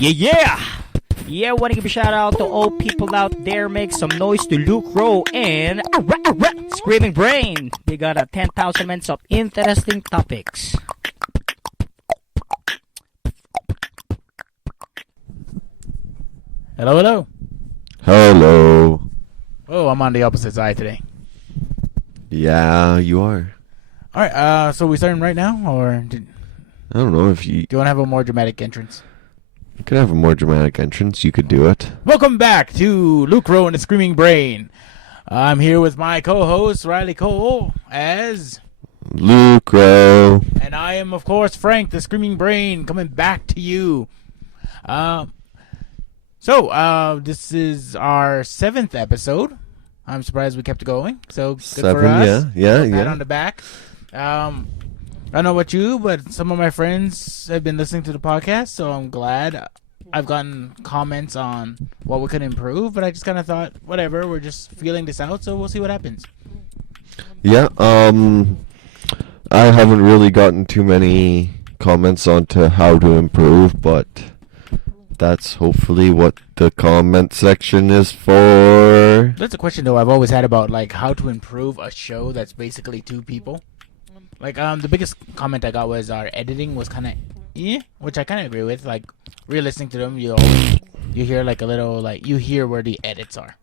Yeah, want to give a shout out to all people out there. Make some noise to Lucro and Screaming Brain. They got 10,000 minutes of interesting topics. Hello. Hello. Oh, I'm on the opposite side today. Yeah, you are. All right, so we starting right now, or I don't know if you do you want to have a more dramatic entrance? could have a more dramatic entrance. You could do it. Welcome back to Lucro and the Screaming Brain. I'm here with my co-host, Riley Cole, as Lucro. and I am, of course, Frank, the Screaming Brain, coming back to you. So this is our 7th episode. I'm surprised we kept it going. So good 7, for us. yeah. Pat on the back. I don't know about you, but some of my friends have been listening to the podcast, so I'm glad. I've gotten comments on what we could improve, but I just kind of thought, whatever, we're just feeling this out, so we'll see what happens. Yeah. I haven't really gotten too many comments on to how to improve, but that's hopefully what the comment section is for. That's a question, though, I've always had about like how to improve a show that's basically 2 people. Like, the biggest comment I got was our editing was kind of which I kind of agree with. Like, re-listening to them, you hear like a little, like, you hear where the edits are.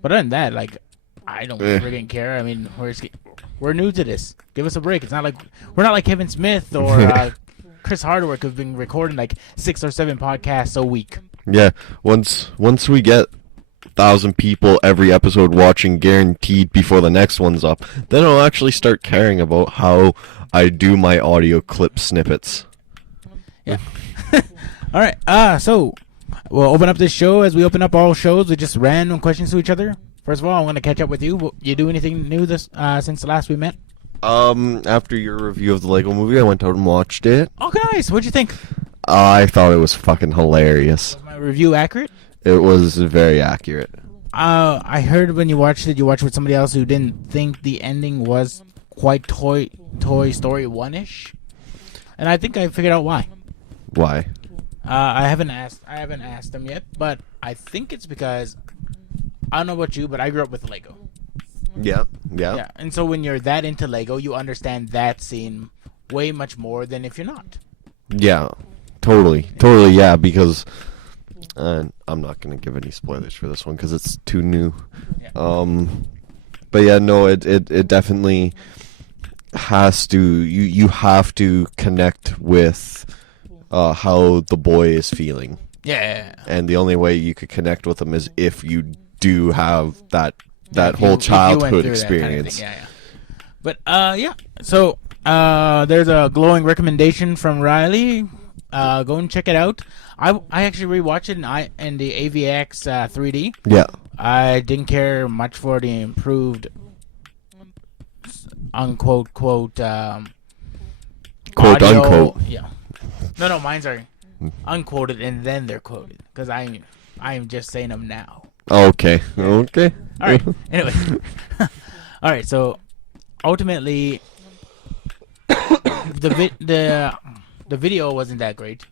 But other than that, like, I don't freaking care. I mean, we're new to this. Give us a break. It's not like, we're not like Kevin Smith or Chris Hardwick who've been recording like 6 or 7 podcasts a week. Yeah. Once we get 1,000 people every episode watching guaranteed before the next one's up, then I'll actually start caring about how I do my audio clip snippets. Yeah. All right. So we'll open up this show as we open up all shows with just random questions to each other. First of all, I'm going to catch up with you. You do anything new this since the last we met? After your review of the Lego Movie, I went out and watched it. Oh, nice. What'd you think? I thought it was fucking hilarious. Was my review accurate? It was very accurate. I heard when you watched it with somebody else who didn't think the ending was quite Toy Story 1-ish. And I think I figured out why. Why? I haven't asked them yet, but I think it's because I don't know about you, but I grew up with Lego. Yeah. Yeah, and so when you're that into Lego, you understand that scene way much more than if you're not. Yeah. Totally, yeah, because I'm not going to give any spoilers for this one because it's too new. Yeah. But yeah, no, it definitely has to, you have to connect with how the boy is feeling. Yeah. And the only way you could connect with him is if you do have that whole childhood experience. Kind of thing. Yeah. But yeah. So there's a glowing recommendation from Riley. Go and check it out. I actually rewatched it in the AVX 3D. Yeah. I didn't care much for the improved unquote quote quote audio. unquote. Yeah. No, mine's are unquoted and then they're quoted because I am just saying them now. Okay. All right. Anyway. All right. So ultimately, the video wasn't that great.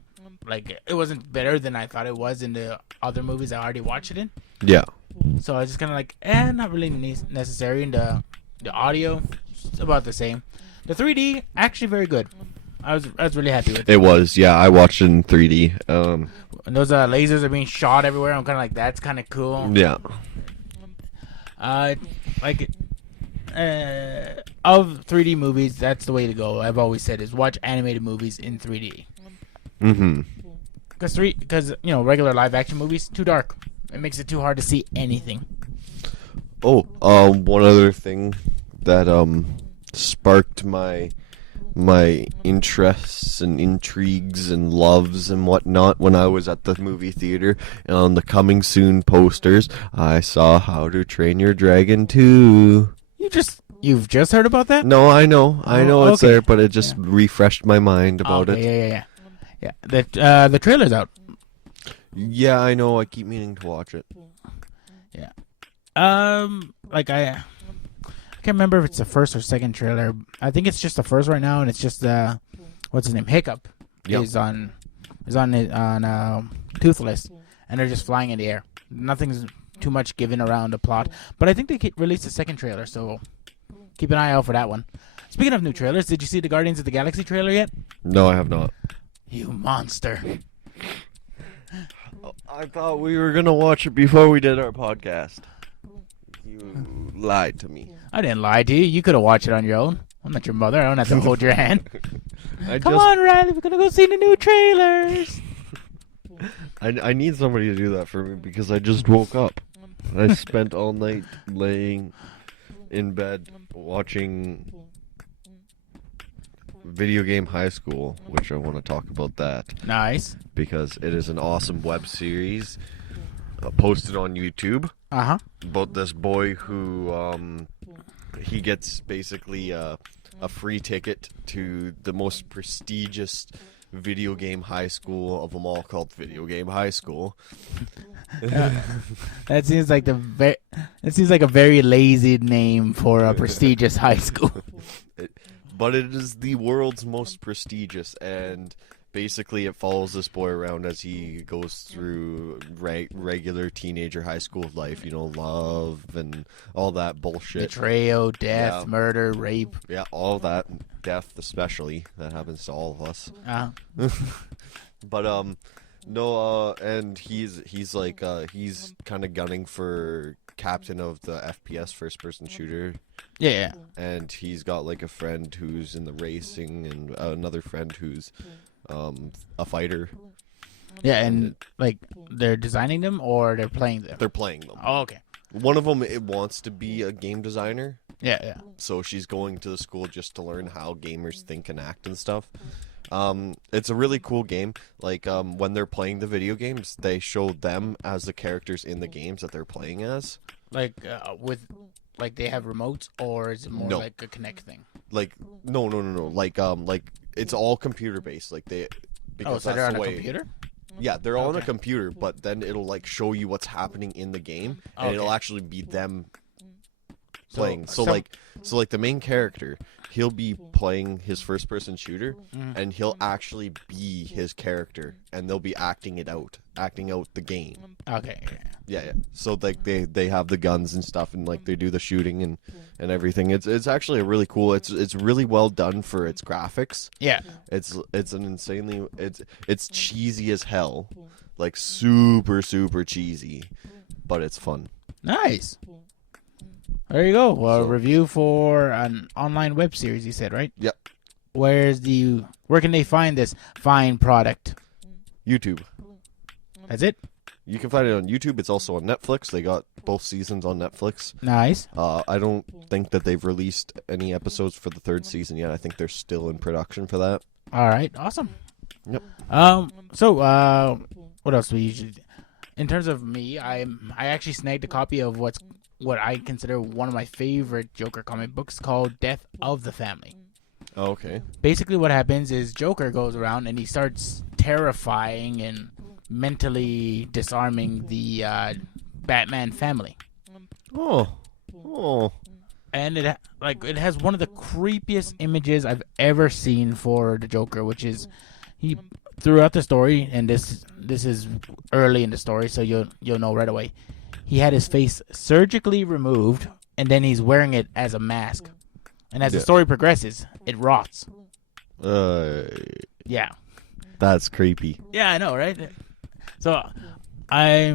Like, it wasn't better than I thought it was in the other movies I already watched it in. Yeah. So I was just kind of like, not really necessary. And the audio, it's about the same. The 3D, actually very good. I was really happy with it. It was, yeah. I watched it in 3D. And those lasers are being shot everywhere. I'm kind of like, that's kind of cool. Yeah. Of 3D movies, that's the way to go. I've always said is watch animated movies in 3D. Mm-hmm. Because regular live action movies too dark. It makes it too hard to see anything. Oh, one other thing that sparked my interests and intrigues and loves and whatnot when I was at the movie theater, and on the coming soon posters, I saw How to Train Your Dragon 2. You've just heard about that? No, I know it's okay. there, but it just refreshed my mind about it. Yeah. The trailer's out. Yeah, I know. I keep meaning to watch it. Yeah. I can't remember if it's the first or second trailer. I think it's just the first right now, and it's just what's his name? Hiccup is on is on Toothless, and they're just flying in the air. Nothing's too much given around the plot, but I think they released a second trailer, so keep an eye out for that one. Speaking of new trailers, did you see the Guardians of the Galaxy trailer yet? No, I have not. You monster. I thought we were gonna watch it before we did our podcast. You lied to me. I didn't lie to you. You could have watched it on your own. I'm not your mother. I don't have to hold your hand. Come on, Riley. We're going to go see the new trailers. I need somebody to do that for me because I just woke up. I spent all night laying in bed watching Video Game High School, which I want to talk about that. Nice. Because it is an awesome web series posted on YouTube. Uh-huh. About this boy who he gets basically a free ticket to the most prestigious video game high school of them all, called Video Game High School. That seems like a very lazy name for a prestigious high school. But it is the world's most prestigious, and basically it follows this boy around as he goes through regular teenager high school life, you know, love and all that bullshit. Betrayal, death, murder, rape. Yeah, all that. Death especially. That happens to all of us. But no, and he's like he's kind of gunning for captain of the FPS first person shooter. Yeah. And he's got like a friend who's in the racing and another friend who's a fighter. Yeah, and like they're designing them or they're playing them? They're playing them. Oh, okay. One of them, it wants to be a game designer. Yeah. So she's going to the school just to learn how gamers think and act and stuff. It's a really cool game. Like, when they're playing the video games, they show them as the characters in the games that they're playing as. Like, like they have remotes, or is it more like a Kinect thing? Like, no. Like, it's all computer based. Like, because so that's they're on the a way. computer? Yeah, they're all on a computer, but then it'll like show you what's happening in the game, and it'll actually be them playing. So like the main character, he'll be playing his first person shooter, and he'll actually be his character, and they'll be acting out the game. Okay. Yeah. So like they have the guns and stuff, and like they do the shooting and everything. It's actually a really cool. It's really well done for its graphics. Yeah. It's an insanely it's cheesy as hell, like super cheesy, but it's fun. Nice. There you go. Well, review for an online web series, you said, right? Yep. Where can they find this fine product? YouTube. That's it? You can find it on YouTube. It's also on Netflix. They got both seasons on Netflix. Nice. I don't think that they've released any episodes for the third season yet. I think they're still in production for that. All right. Awesome. Yep. So, what else do we usually do? In terms of me, I actually snagged a copy of what I consider one of my favorite Joker comic books, called Death of the Family. Oh, okay. Basically what happens is Joker goes around and he starts terrifying and mentally disarming the Batman family. Oh. And it has one of the creepiest images I've ever seen for the Joker, which is he throughout the story, and this is early in the story, so you'll know right away. He had his face surgically removed, and then he's wearing it as a mask. And as the story progresses, it rots. Yeah. That's creepy. Yeah, I know, right? So, I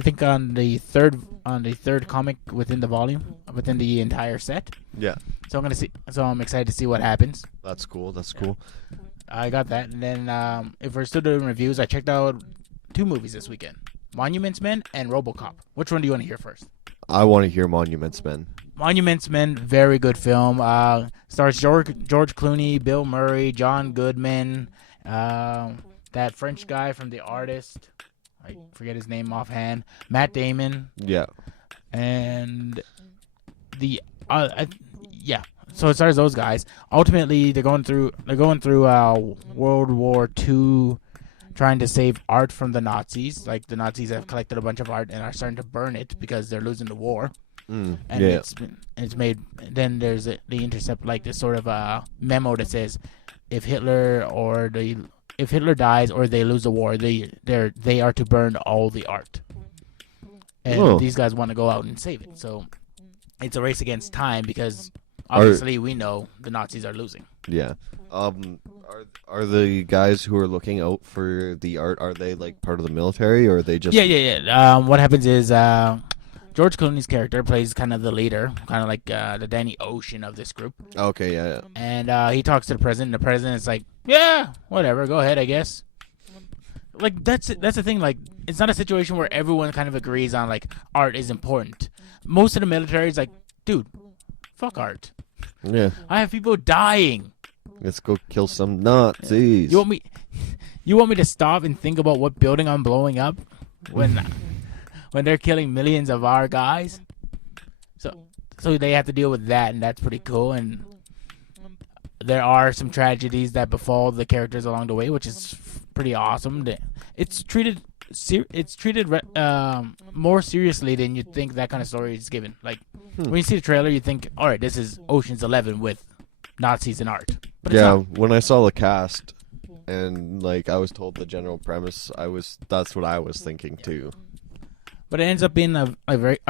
think on the third comic within the volume, within the entire set. Yeah. So I'm excited to see what happens. That's cool. Cool. I got that, and then if we're still doing reviews, I checked out 2 movies this weekend: Monuments Men and RoboCop. Which one do you want to hear first? I want to hear Monuments Men. Monuments Men, very good film. Stars George Clooney, Bill Murray, John Goodman, that French guy from The Artist. I forget his name offhand. Matt Damon. Yeah. And so it stars those guys. Ultimately, they're going through World War II, trying to save art from the Nazis. Like, the Nazis have collected a bunch of art and are starting to burn it because they're losing the war. And it's made. Then there's they intercept like this sort of a memo that says, if Hitler or the if Hitler dies or they lose the war, they are to burn all the art. And these guys want to go out and save it. So it's a race against time because obviously we know the Nazis are losing. Yeah. Are the guys who are looking out for the art, are they like part of the military, or are they just... Yeah. What happens is George Clooney's character plays kind of the leader, kind of like the Danny Ocean of this group. Okay, yeah. And he talks to the president, and the president's like, yeah, whatever, go ahead, I guess. Like, that's the thing. Like, it's not a situation where everyone kind of agrees on, like, art is important. Most of the military is like, dude, fuck art. Yeah. I have people dying. Let's go kill some Nazis. You want me to stop and think about what building I'm blowing up when they're killing millions of our guys? So they have to deal with that, and that's pretty cool. And there are some tragedies that befall the characters along the way, which is pretty awesome. It's treated more seriously than you'd think that kind of story is given. Like, when you see the trailer, you think, all right, this is Ocean's 11 with Nazis and art. But yeah, when I saw the cast and like I was told the general premise, that's what I was thinking too. But it ends up being a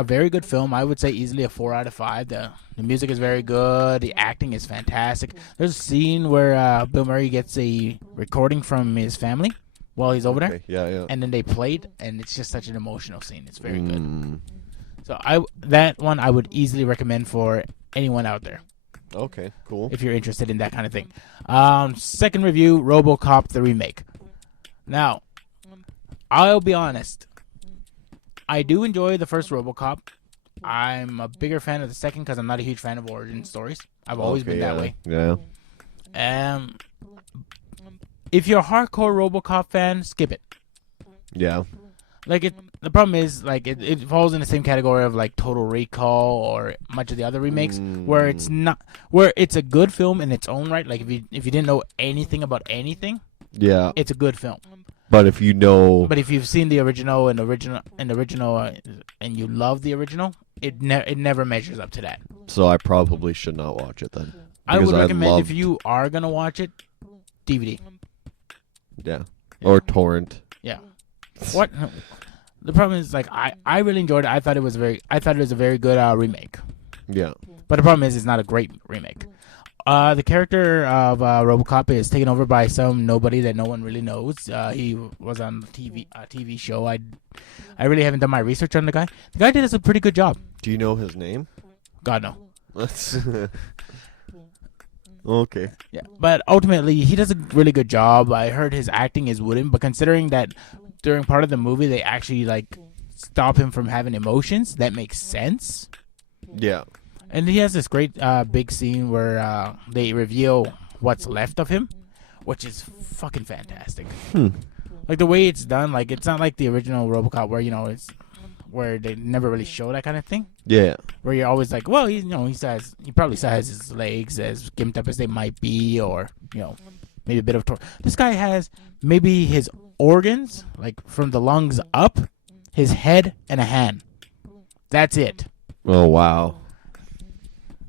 very good film. I would say easily a 4 out of 5. The music is very good. The acting is fantastic. There's a scene where Bill Murray gets a recording from his family while he's over there. Yeah. And then they play it, and it's just such an emotional scene. It's very good. So that one I would easily recommend for anyone out there. Okay, cool. If you're interested in that kind of thing. Second review, RoboCop the remake. Now, I'll be honest. I do enjoy the first RoboCop. I'm a bigger fan of the second because I'm not a huge fan of origin stories. I've always been that way. Yeah. If you're a hardcore RoboCop fan, skip it. Yeah. Like the problem is like it falls in the same category of like Total Recall or much of the other remakes where it's a good film in its own right. Like if you didn't know anything about anything, yeah, it's a good film. But if you've seen the original and you love the original, it never measures up to that. So I probably should not watch it then. I would recommend if you are gonna watch it, DVD. Yeah. Or torrent. Yeah. What? The problem is, like, I really enjoyed it. I thought it was a very good remake. Yeah. But the problem is, it's not a great remake. The character of RoboCop is taken over by some nobody that no one really knows. He was on a TV show. I really haven't done my research on the guy. The guy did a pretty good job. Do you know his name? God, no. Okay. Yeah, but ultimately, he does a really good job. I heard his acting is wooden, but considering that during part of the movie they actually like stop him from having emotions, that makes sense. Yeah. And he has this great big scene where they reveal what's left of him, which is fucking fantastic. Like the way it's done, like it's not like the original RoboCop where it's where they never really show that kind of thing. Yeah. Where you're always like, well, he probably still has his legs as gimped up as they might be, or maybe a bit of this guy has maybe his organs, like from the lungs up, his head and a hand. That's it. Oh wow.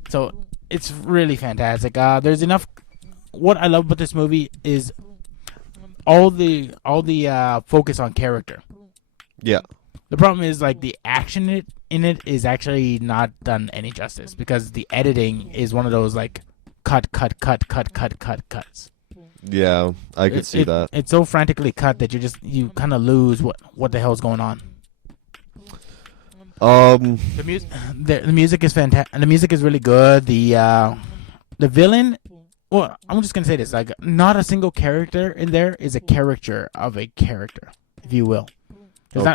So it's really fantastic. There's enough. What I love about this movie is all the focus on character. Yeah. The problem is like the action in it is actually not done any justice because the editing is one of those like cuts. Yeah, I could see that. It's so frantically cut that you kind of lose what the hell's going on. The music is fantastic. The music is really good. The villain. Well, I'm just gonna say this: like, not a single character in there is a caricature of a character, if you will. There's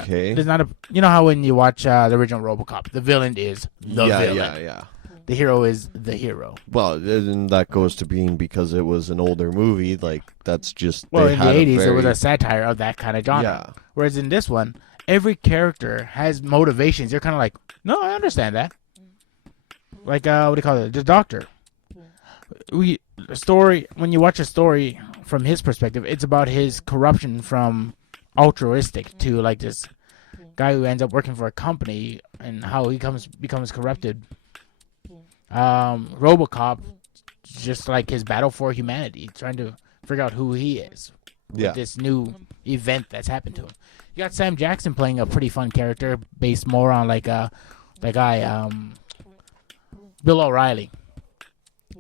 not a. You know how when you watch the original RoboCop, the villain is the villain. Yeah. The hero is the hero. Well, and that goes to being because it was an older movie. Like that's just. Well, in the '80s, it was a satire of that kind of genre. Yeah. Whereas in this one, every character has motivations. You're kind of like, no, I understand that. Like, what do you call it? The Doctor. When you watch a story from his perspective, it's about his corruption from altruistic to like this guy who ends up working for a company and how he becomes corrupted. RoboCop, just like his battle for humanity, trying to figure out who he is. Yeah. with this new event that's happened to him. You got Sam Jackson playing a pretty fun character based more on like that guy Bill O'Reilly.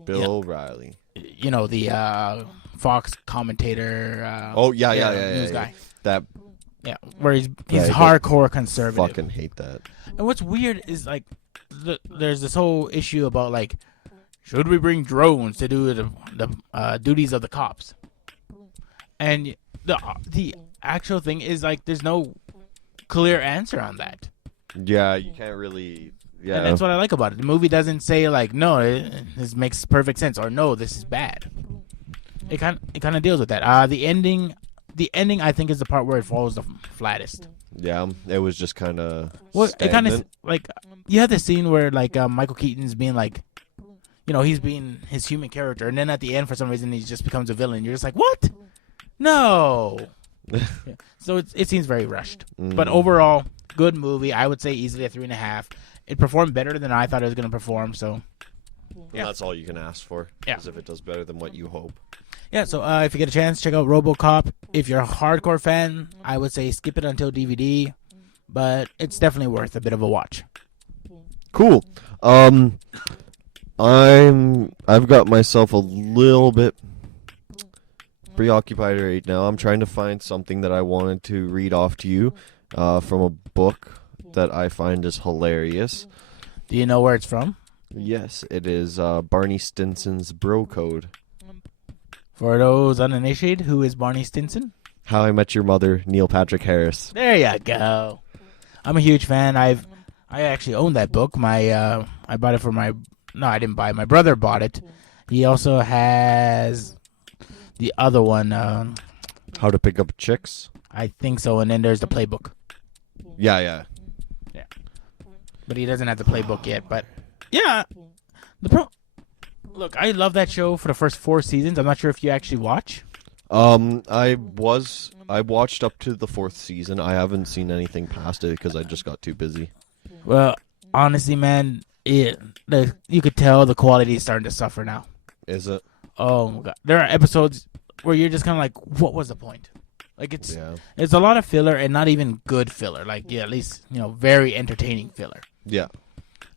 Bill Riley. You know, the Fox commentator. News guy. That Yeah, where he's Yeah, hardcore conservative. fucking hate that. And what's weird is like there's this whole issue about like, should we bring drones to do the duties of the cops? And the actual thing is like there's no clear answer on that. Yeah, you can't really. Yeah, And that's what I like about it. The movie doesn't say like, no, this makes perfect sense, or no, this is bad. It kind of deals with that. The ending I think is the part where it falls the flattest. yeah. It was just kind of. Well, it kind of like you have the scene where like Michael Keaton's being like, you know, he's being his human character, and then at the end for some reason he just becomes a villain. You're just like, what? No. Yeah. So it seems very rushed, but overall, good movie. I would say easily a 3.5. It performed better than I thought it was going to perform. So And that's all you can ask for. Yeah. Is if it does better than what you hope. yeah. So if you get a chance, check out RoboCop. If you're a hardcore fan, I would say skip it until DVD, but it's definitely worth a bit of a watch. Cool. I've got myself a little bit preoccupied right now. I'm trying to find something that I wanted to read off to you from a book that I find is hilarious. Do you know where it's from? Yes, it is Barney Stinson's Bro Code. For those uninitiated, who is Barney Stinson? How I Met Your Mother, Neil Patrick Harris. There you go. I'm a huge fan. I actually own that book. I bought it for I didn't buy it. My brother bought it. He also has the other one. How to Pick Up Chicks. I think so. And then there's the playbook. Yeah. But he doesn't have the playbook yet. But yeah, look, I love that show for the first 4 seasons. I'm not sure if you actually watch. I watched up to the 4th season. I haven't seen anything past it because I just got too busy. Well, honestly, man, you could tell the quality is starting to suffer now. Is it? Oh my god, there are episodes where you're just kind of like, what was the point? Like it's a lot of filler and not even good filler. Like at least very entertaining filler. Yeah.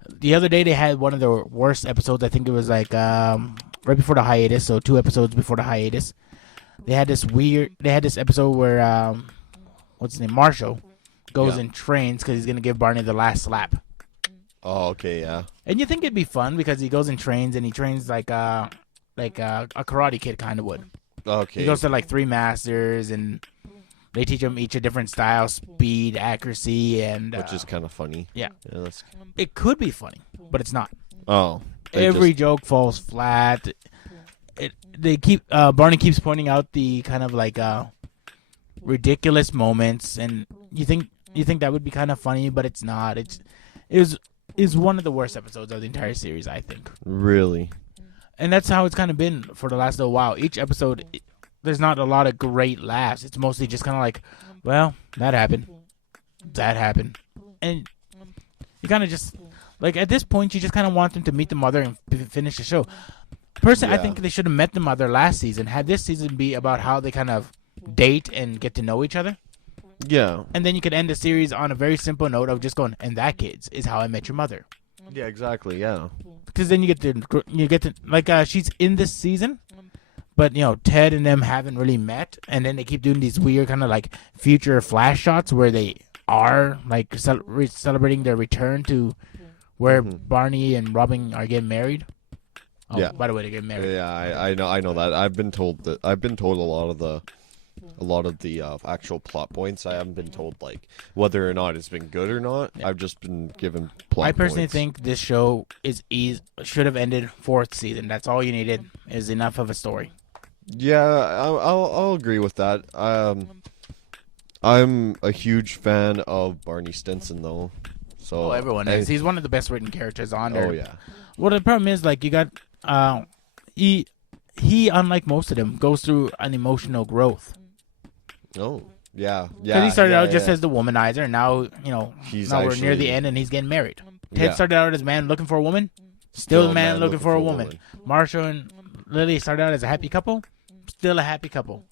The other day they had one of the worst episodes. I think it was like right before the hiatus, so 2 episodes before the hiatus. They had this episode where what's his name, Marshall, goes and trains because he's gonna give Barney the last slap. Oh, okay, yeah. And you think it'd be fun because he goes and he trains like a Karate Kid kind of would. Okay. He goes to like 3 masters and they teach him each a different style, speed, accuracy, and which is kind of funny. Yeah. That's... It could be funny, but it's not. Oh. Every joke falls flat. Barney keeps pointing out the kind of like ridiculous moments, and you think that would be kind of funny, but it's not. It is one of the worst episodes of the entire series, I think. Really? And that's how it's kind of been for the last little while. Each episode, there's not a lot of great laughs. It's mostly just kind of like, well, that happened. And you kind of just, like, at this point, you just kind of want them to meet the mother and finish the show. Personally, I think they should have met the mother last season. Had this season be about how they kind of date and get to know each other. Yeah. And then you could end the series on a very simple note of just going, and that, kids, is How I Met Your Mother. Yeah, exactly, yeah. Because then you get to like she's in this season, but Ted and them haven't really met, and then they keep doing these weird kind of like future flash shots where they are like celebrating their return to where Barney and Robin are getting married. Oh, yeah. By the way, they're getting married. Yeah, I know that. I've been told a lot of the actual plot points. I haven't been told like whether or not it's been good or not. Yeah. I've just been given plot. I personally points. think this show should have ended 4th season. That's all you needed. Is enough of a story. Yeah, I'll agree with that. I'm a huge fan of Barney Stinson though. So everyone is. He's one of the best written characters on there. Oh yeah. Well, the problem is like you got he unlike most of them goes through an emotional growth. Oh, yeah. Because he started out just as the womanizer, and now, now we're near the end, and he's getting married. Ted started out as a man looking for a woman, still a man looking for a woman. Marshall and Lily started out as a happy couple, still a happy couple.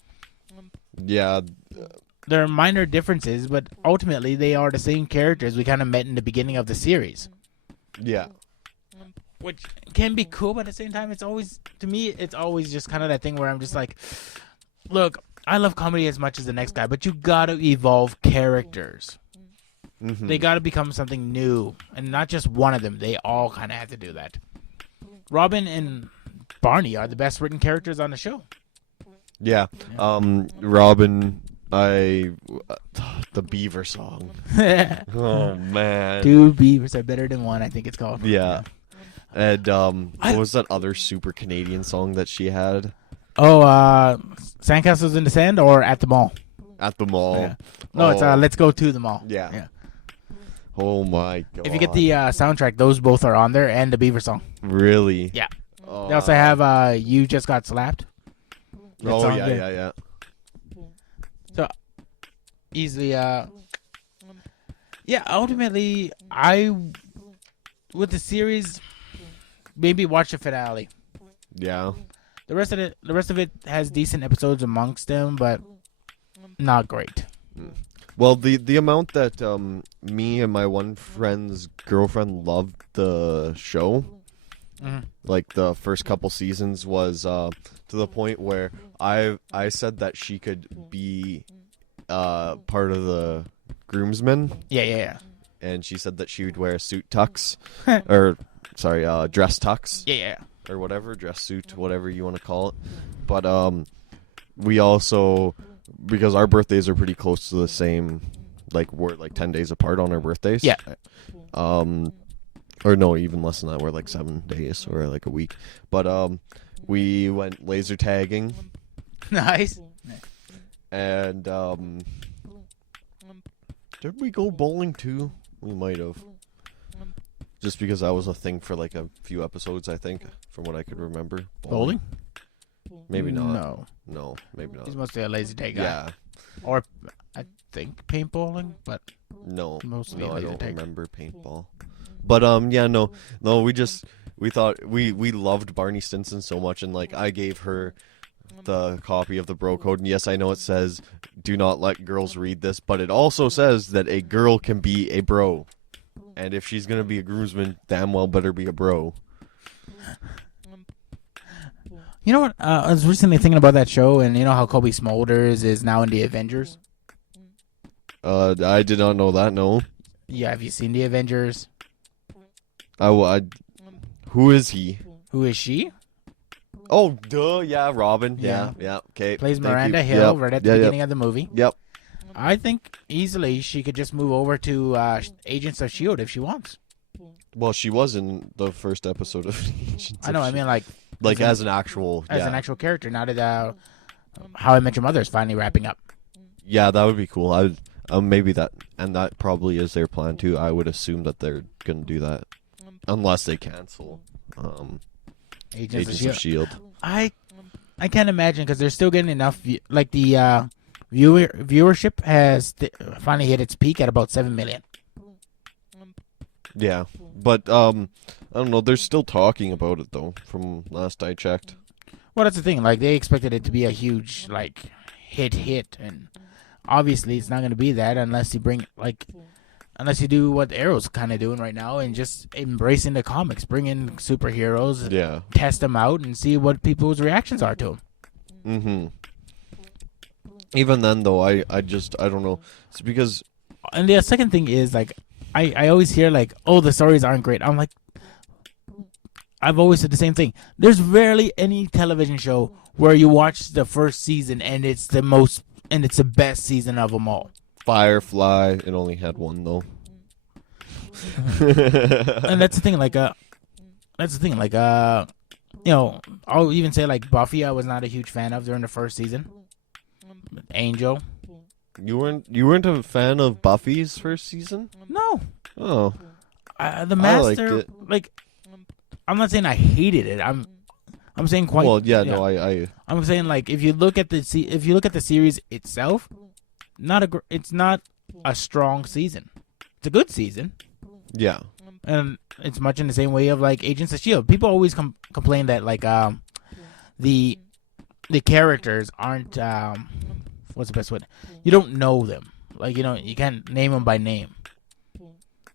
Yeah. There are minor differences, but ultimately they are the same characters we kind of met in the beginning of the series. Yeah. Which can be cool, but at the same time, it's always, to me, it's always just kind of that thing where I'm just like, look, I love comedy as much as the next guy, but you gotta evolve characters. Mm-hmm. They gotta become something new, and not just one of them. They all kind of have to do that. Robin and Barney are the best written characters on the show. Yeah. Robin, the Beaver song. Oh man. Two beavers are better than one, I think it's called. Yeah. And what was that other super Canadian song that she had? Oh, Sandcastles in the Sand or At the Mall? At the mall. Yeah. No, it's Let's Go to the Mall. Yeah. Oh my god. If you get the soundtrack, those both are on there, and the Beaver song. Really? Yeah. They also have You Just Got Slapped. Oh yeah. So easily, ultimately, with the series, maybe watch the finale. Yeah. The rest of it has decent episodes amongst them, but not great. Well, the amount that me and my one friend's girlfriend loved the show, like the first couple seasons, was to the point where I said that she could be part of the groomsmen. Yeah. And she said that she would wear suit tux, or sorry, dress tux. Yeah. Or whatever, dress suit, whatever you want to call it. But we also, because our birthdays are pretty close to the same, like we're like 10 days apart on our birthdays. Yeah. Or no, even less than that. We're like 7 days or like a week. But we went laser tagging. Nice. And did we go bowling too? We might have. Just because that was a thing for like a few episodes, I think, from what I could remember. Bowling? Maybe not. No, maybe not. He's mostly a lazy tag guy. Yeah. Or I think paintballing, but mostly I laser don't tag. remember paintball. But we thought we loved Barney Stinson so much, and like I gave her the copy of the bro code, and yes, I know it says do not let girls read this, but it also says that a girl can be a bro. And if she's going to be a groomsman, damn well better be a bro. You know what? I was recently thinking about that show, and you know how Kobe Smulders is now in the Avengers? I did not know that, no. Yeah, have you seen the Avengers? Who is he? Who is she? Oh, duh, yeah, Robin. Yeah, okay. Plays Thank Miranda you. Hill Yep. right at the beginning of the movie. Yep. I think easily she could just move over to Agents of S.H.I.E.L.D. if she wants. Well, she was in the first episode of Agents I know, of I mean like as an actual character, now that How I Met Your Mother is finally wrapping up. Yeah, that would be cool. I would, maybe that, and that probably is their plan too. I would assume that they're going to do that. Unless they cancel Agents of S.H.I.E.L.D. I can't imagine because they're still getting enough. Like the viewership has finally hit its peak at about 7 million. Yeah, but I don't know. They're still talking about it though. From last I checked. Well, that's the thing. Like they expected it to be a huge like hit, and obviously it's not going to be that unless you do what Arrow's kind of doing right now and just embracing the comics, bring in superheroes, test them out, and see what people's reactions are to them. Mm-hmm. Even then, though, I don't know. It's because... And the second thing is, like, I always hear, like, oh, the stories aren't great. I'm like, I've always said the same thing. There's rarely any television show where you watch the first season and it's the best season of them all. Firefly, it only had one though. And that's the thing, you know, I'll even say like Buffy I was not a huge fan of during the first season. Angel. You weren't a fan of Buffy's first season? No. Oh. The Master, like, I'm not saying I hated it. I'm saying quite. Well, yeah. No, I'm saying like if you look at the series itself, it's not a strong season. It's a good season. Yeah. And it's much in the same way of like Agents of S.H.I.E.L.D. People always complain that like the characters aren't what's the best way? You don't know them. Like, you can't name them by name.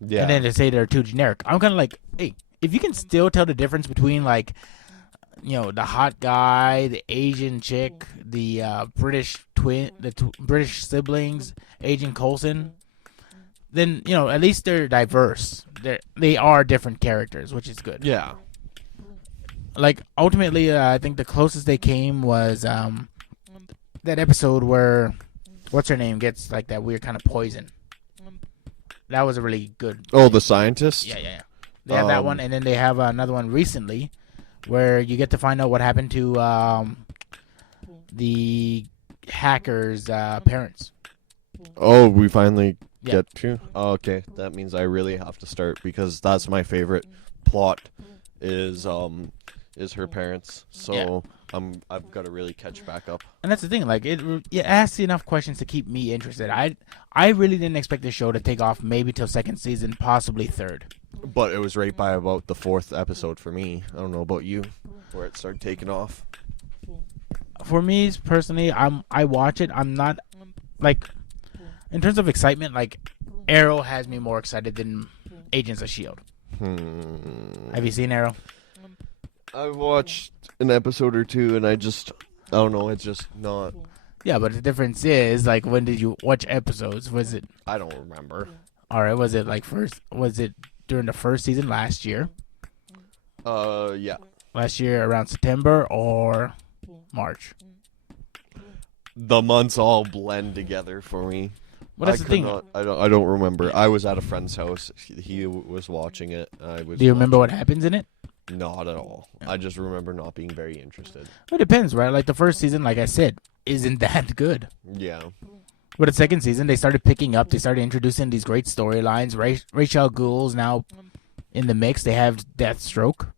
Yeah. And then to say they're too generic. I'm kind of like, hey, if you can still tell the difference between, like, the hot guy, the Asian chick, the British twin, British siblings, Agent Coulson, then, at least they're diverse. They are different characters, which is good. Yeah. Like, ultimately, I think the closest they came was that episode where, what's her name, gets, like, that weird kind of poison. That was a really good. Oh, the scientist? Yeah. They have that one, and then they have another one recently where you get to find out what happened to the hacker's parents. Oh, we finally Yeah. get to? Oh, okay. That means I really have to start because that's my favorite plot is her parents. So I've got to really catch back up. And that's the thing, like, it asks enough questions to keep me interested. I really didn't expect the show to take off maybe till second season, possibly third. But it was right by about the 4th episode for me. I don't know about you, where it started taking off. For me personally, I watch it. I'm not, like, in terms of excitement, like, Arrow has me more excited than Agents of S.H.I.E.L.D. Have you seen Arrow? I watched an episode or two, and I don't know, it's just not. Yeah, but the difference is, like, when did you watch episodes? Was it? I don't remember. All right, was it during the first season last year? Yeah. Last year around September or March? The months all blend together for me. Well, that's the thing. I don't remember. I was at a friend's house. He was watching it. Do you remember what happens in it? Not at all. I just remember not being very interested. It depends, right? Like, the first season, like I said, isn't that good. Yeah. But the second season, they started picking up. They started introducing these great storylines. Rachel Ghoul's now in the mix. They have Deathstroke.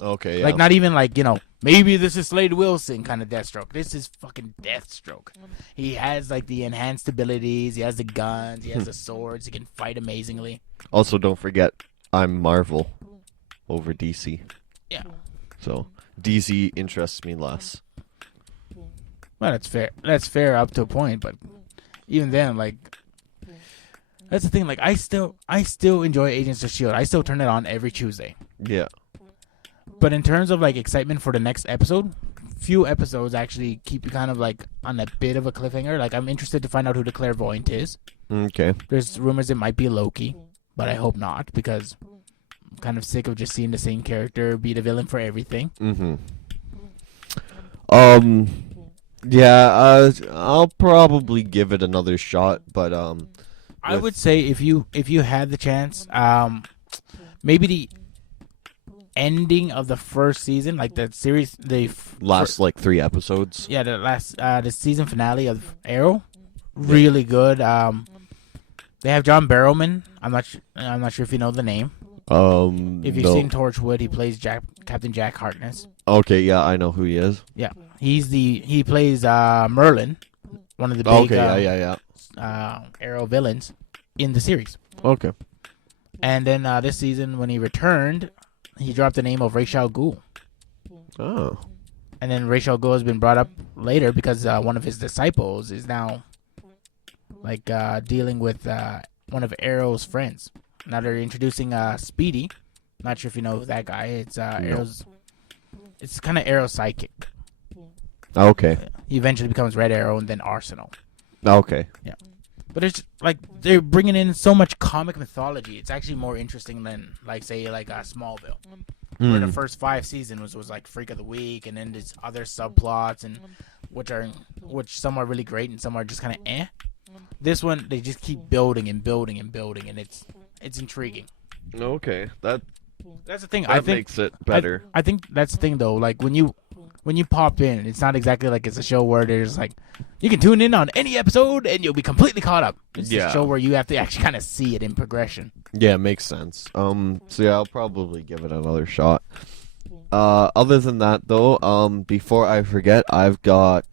Okay, yeah. Like, not even like, maybe this is Slade Wilson kind of Deathstroke. This is fucking Deathstroke. He has, like, the enhanced abilities. He has the guns. He has the swords. He can fight amazingly. Also, don't forget, I'm Marvel over DC. Yeah. So, DC interests me less. Well, that's fair. That's fair up to a point, but even then, like, that's the thing. Like, I still enjoy Agents of S.H.I.E.L.D. I still turn it on every Tuesday. Yeah. But in terms of, like, excitement for the next episode, few episodes actually keep you kind of, like, on a bit of a cliffhanger. Like, I'm interested to find out who the clairvoyant is. Okay. There's rumors it might be Loki, but I hope not, because I'm kind of sick of just seeing the same character be the villain for everything. Yeah, I'll probably give it another shot, but I would say if you had the chance, maybe the ending of the first season, like the series, last like 3 episodes. Yeah, the season finale of Arrow, really good. They have John Barrowman. I'm not sure if you know the name. If you've seen Torchwood, he plays Captain Jack Harkness. Okay, yeah, I know who he is. Yeah, he plays Merlin, one of the big Arrow villains in the series. Okay. And then this season, when he returned, he dropped the name of Rachel Ghoul. Oh. And then Rachel Ghoul has been brought up later because one of his disciples is now like dealing with one of Arrow's friends. Now they're introducing Speedy. Not sure if you know that guy. It's Arrow's. It's kind of Arrow's sidekick. Okay. He eventually becomes Red Arrow and then Arsenal. Okay. Yeah. But it's like they're bringing in so much comic mythology. It's actually more interesting than Smallville, where the first 5 seasons was like Freak of the Week, and then there's other subplots and which some are really great and some are just kind of eh. This one they just keep building and building and building, and it's intriguing. Okay, that's the thing. That makes it better. I think that's the thing though. Like when you pop in, it's not exactly like it's a show where there's like you can tune in on any episode and you'll be completely caught up. It's a show where you have to actually kind of see it in progression. Yeah, it makes sense. So yeah, I'll probably give it another shot. Other than that though, before I forget, I've got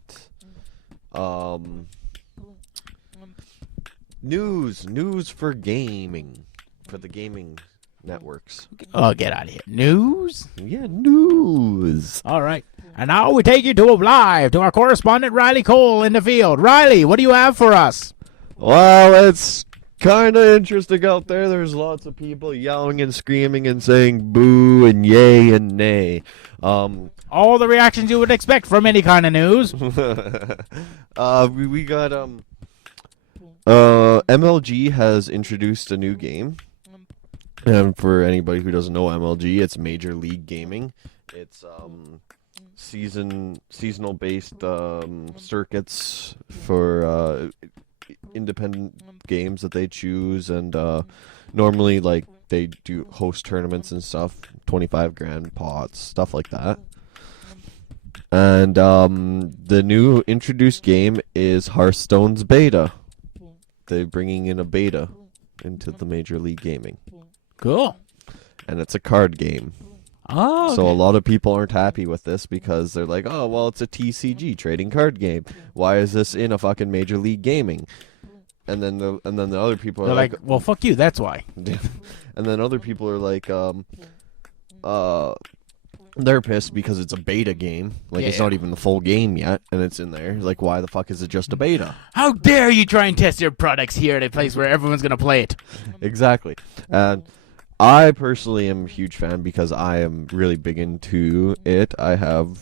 news for gaming, for the gaming networks. Oh, get out of here. News? Yeah, news. All right. And now we take you to live to our correspondent Riley Cole in the field. Riley, what do you have for us? Well, it's kind of interesting out there. There's lots of people yelling and screaming and saying boo and yay and nay. All the reactions you would expect from any kind of news. We got MLG has introduced a new game. And for anybody who doesn't know MLG, it's Major League Gaming. It's seasonal based circuits for independent games that they choose, and normally like they do host tournaments and stuff, 25 grand pots, stuff like that. And the new introduced game is Hearthstone's beta. They're bringing in a beta into the Major League Gaming. Cool. And it's a card game. Oh, okay. So a lot of people aren't happy with this because they're like, oh, well, it's a TCG, trading card game. Why is this in a fucking Major League Gaming? And then the other people are They're like, well, fuck you, that's why. And then other people are like, they're pissed because it's a beta game. Like, it's not even the full game yet, and it's in there. Like, why the fuck is it just a beta? How dare you try and test your products here at a place where everyone's going to play it? Exactly. And I personally am a huge fan because I am really big into it. I have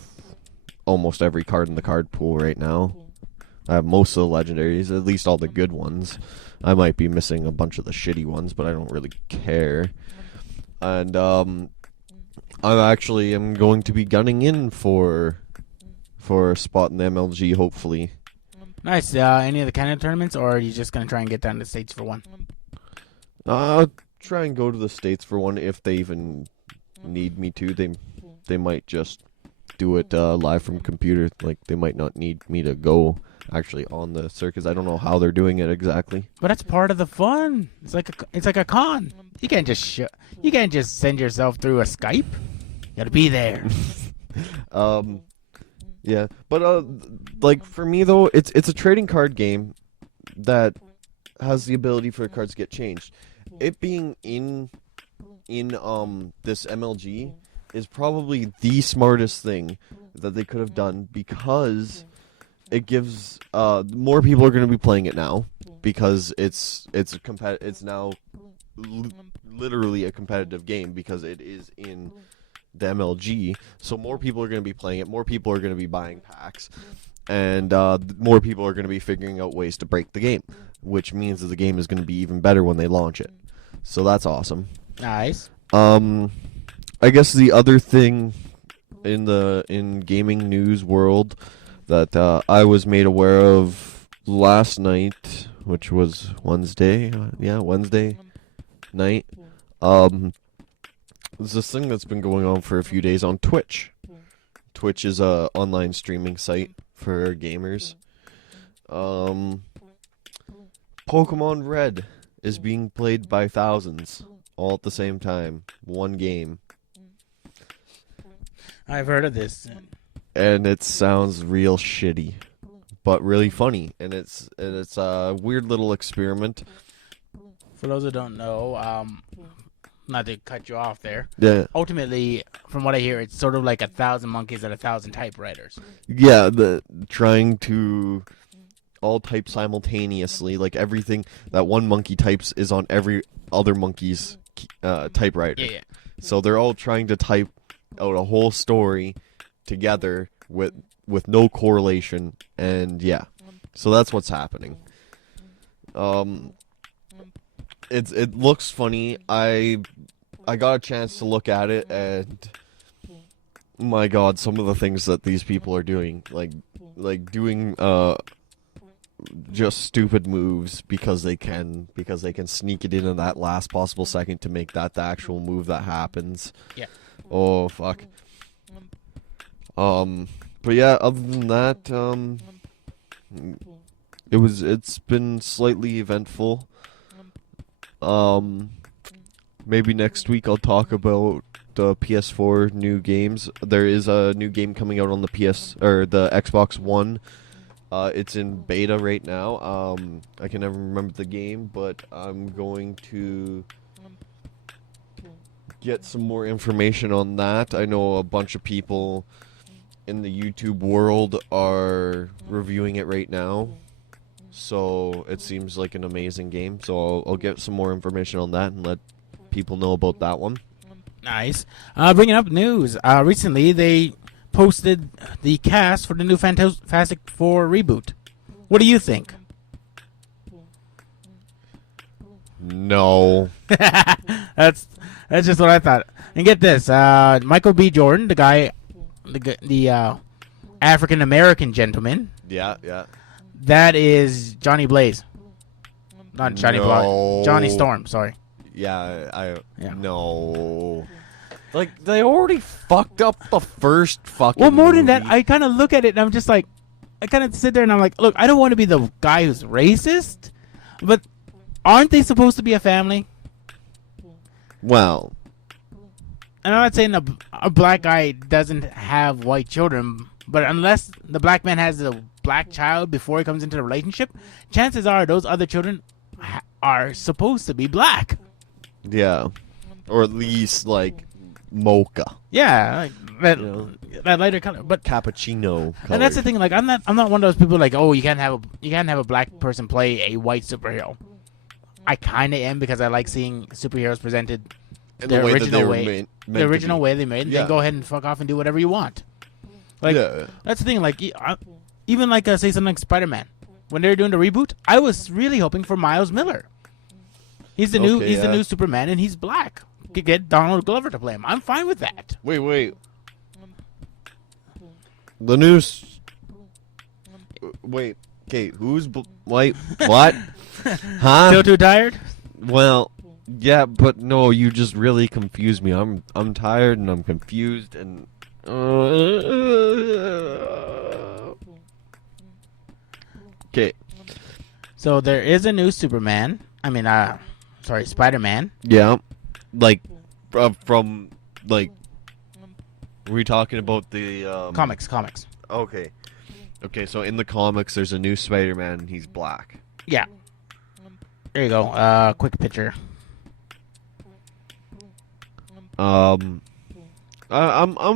almost every card in the card pool right now. I have most of the legendaries, at least all the good ones. I might be missing a bunch of the shitty ones, but I don't really care. And I am going to be gunning in for a spot in the MLG, hopefully. Nice. Any of the Canada tournaments, or are you just going to try and get down to the States for one? Try and go to the States for one if they even need me to. They might just do it live from computer. Like, they might not need me to go actually on the circus. I don't know how they're doing it exactly. But that's part of the fun. It's like a con. You can't just send yourself through a Skype. You got to be there. Yeah, but like for me though, it's a trading card game that has the ability for the cards to get changed. It being in this MLG is probably the smartest thing that they could have done, because it gives more people are going to be playing it now, because it's now literally a competitive game because it is in the MLG. So more people are going to be playing it, more people are going to be buying packs, and more people are going to be figuring out ways to break the game, which means that the game is going to be even better when they launch it. So that's awesome. Nice. I guess the other thing in gaming news world that I was made aware of last night, which was Wednesday night. There's this thing that's been going on for a few days on Twitch. Twitch is a online streaming site for gamers. Pokemon Red is being played by thousands all at the same time. One game. I've heard of this. And it sounds real shitty, but really funny. And it's a weird little experiment. For those who don't know, not to cut you off there. Yeah. Ultimately, from what I hear, it's sort of like 1,000 monkeys and 1,000 typewriters. Yeah, trying to all type simultaneously. Like, everything that one monkey types is on every other monkey's typewriter. Yeah. So they're all trying to type out a whole story together with no correlation, and yeah. So that's what's happening. It looks funny. I got a chance to look at it, and my God, some of the things that these people are doing, like doing just stupid moves because they can sneak it in that last possible second to make that the actual move that happens. Yeah. Oh fuck. But yeah, other than that, it's been slightly eventful. Maybe next week I'll talk about the PS4 new games. There is a new game coming out on the the Xbox One. It's in beta right now. I can never remember the game, but I'm going to get some more information on that. I know a bunch of people in the YouTube world are reviewing it right now. So it seems like an amazing game. So I'll get some more information on that and let people know about that one. Nice. Bringing up news. Recently, they posted the cast for the new Fantastic Four reboot. What do you think? No. That's just what I thought. And get this, Michael B. Jordan, the African American gentleman, Yeah, yeah. that is Johnny Blaze, not Johnny No. Blaze, Johnny Storm. Sorry. Yeah, Yeah. No. Like, they already fucked up the first fucking Well, more than that, movie. I kind of look at it and I'm just like, I kind of sit there and I'm like, look, I don't want to be the guy who's racist, but aren't they supposed to be a family? Well, And I'm not saying a black guy doesn't have white children, but unless the black man has a black child before he comes into the relationship, chances are those other children are supposed to be black. yeah. Or at least, like, mocha. Yeah, like that, You know, that lighter color. But cappuccino color. and that's the thing. Like I'm not one of those people like, oh, you can't have a black person play a white superhero. I kind of am because I like seeing superheroes presented In the the way that original they were way, meant the to original be. way they made. And Yeah. then go ahead and fuck off and do whatever you want. Like Yeah. that's the thing. Like even like say something like Spider-Man, when they were doing the reboot, I was really hoping for Miles Miller. He's the new Okay, the yeah. new Superman, and he's black. Could get Donald Glover to play him. I'm fine with that. Wait. The news. Wait. Okay, who's white? What? Huh? Still too tired? Well, yeah, but no, you just really confused me. I'm tired and I'm confused and. Okay. So there is a new Superman. I mean, sorry, Spider-Man. Yeah. Like, from like. Were we talking about the Comics. Okay. Okay, so in the comics, there's a new Spider-Man, and he's black. Yeah. There you go. Quick picture. I'm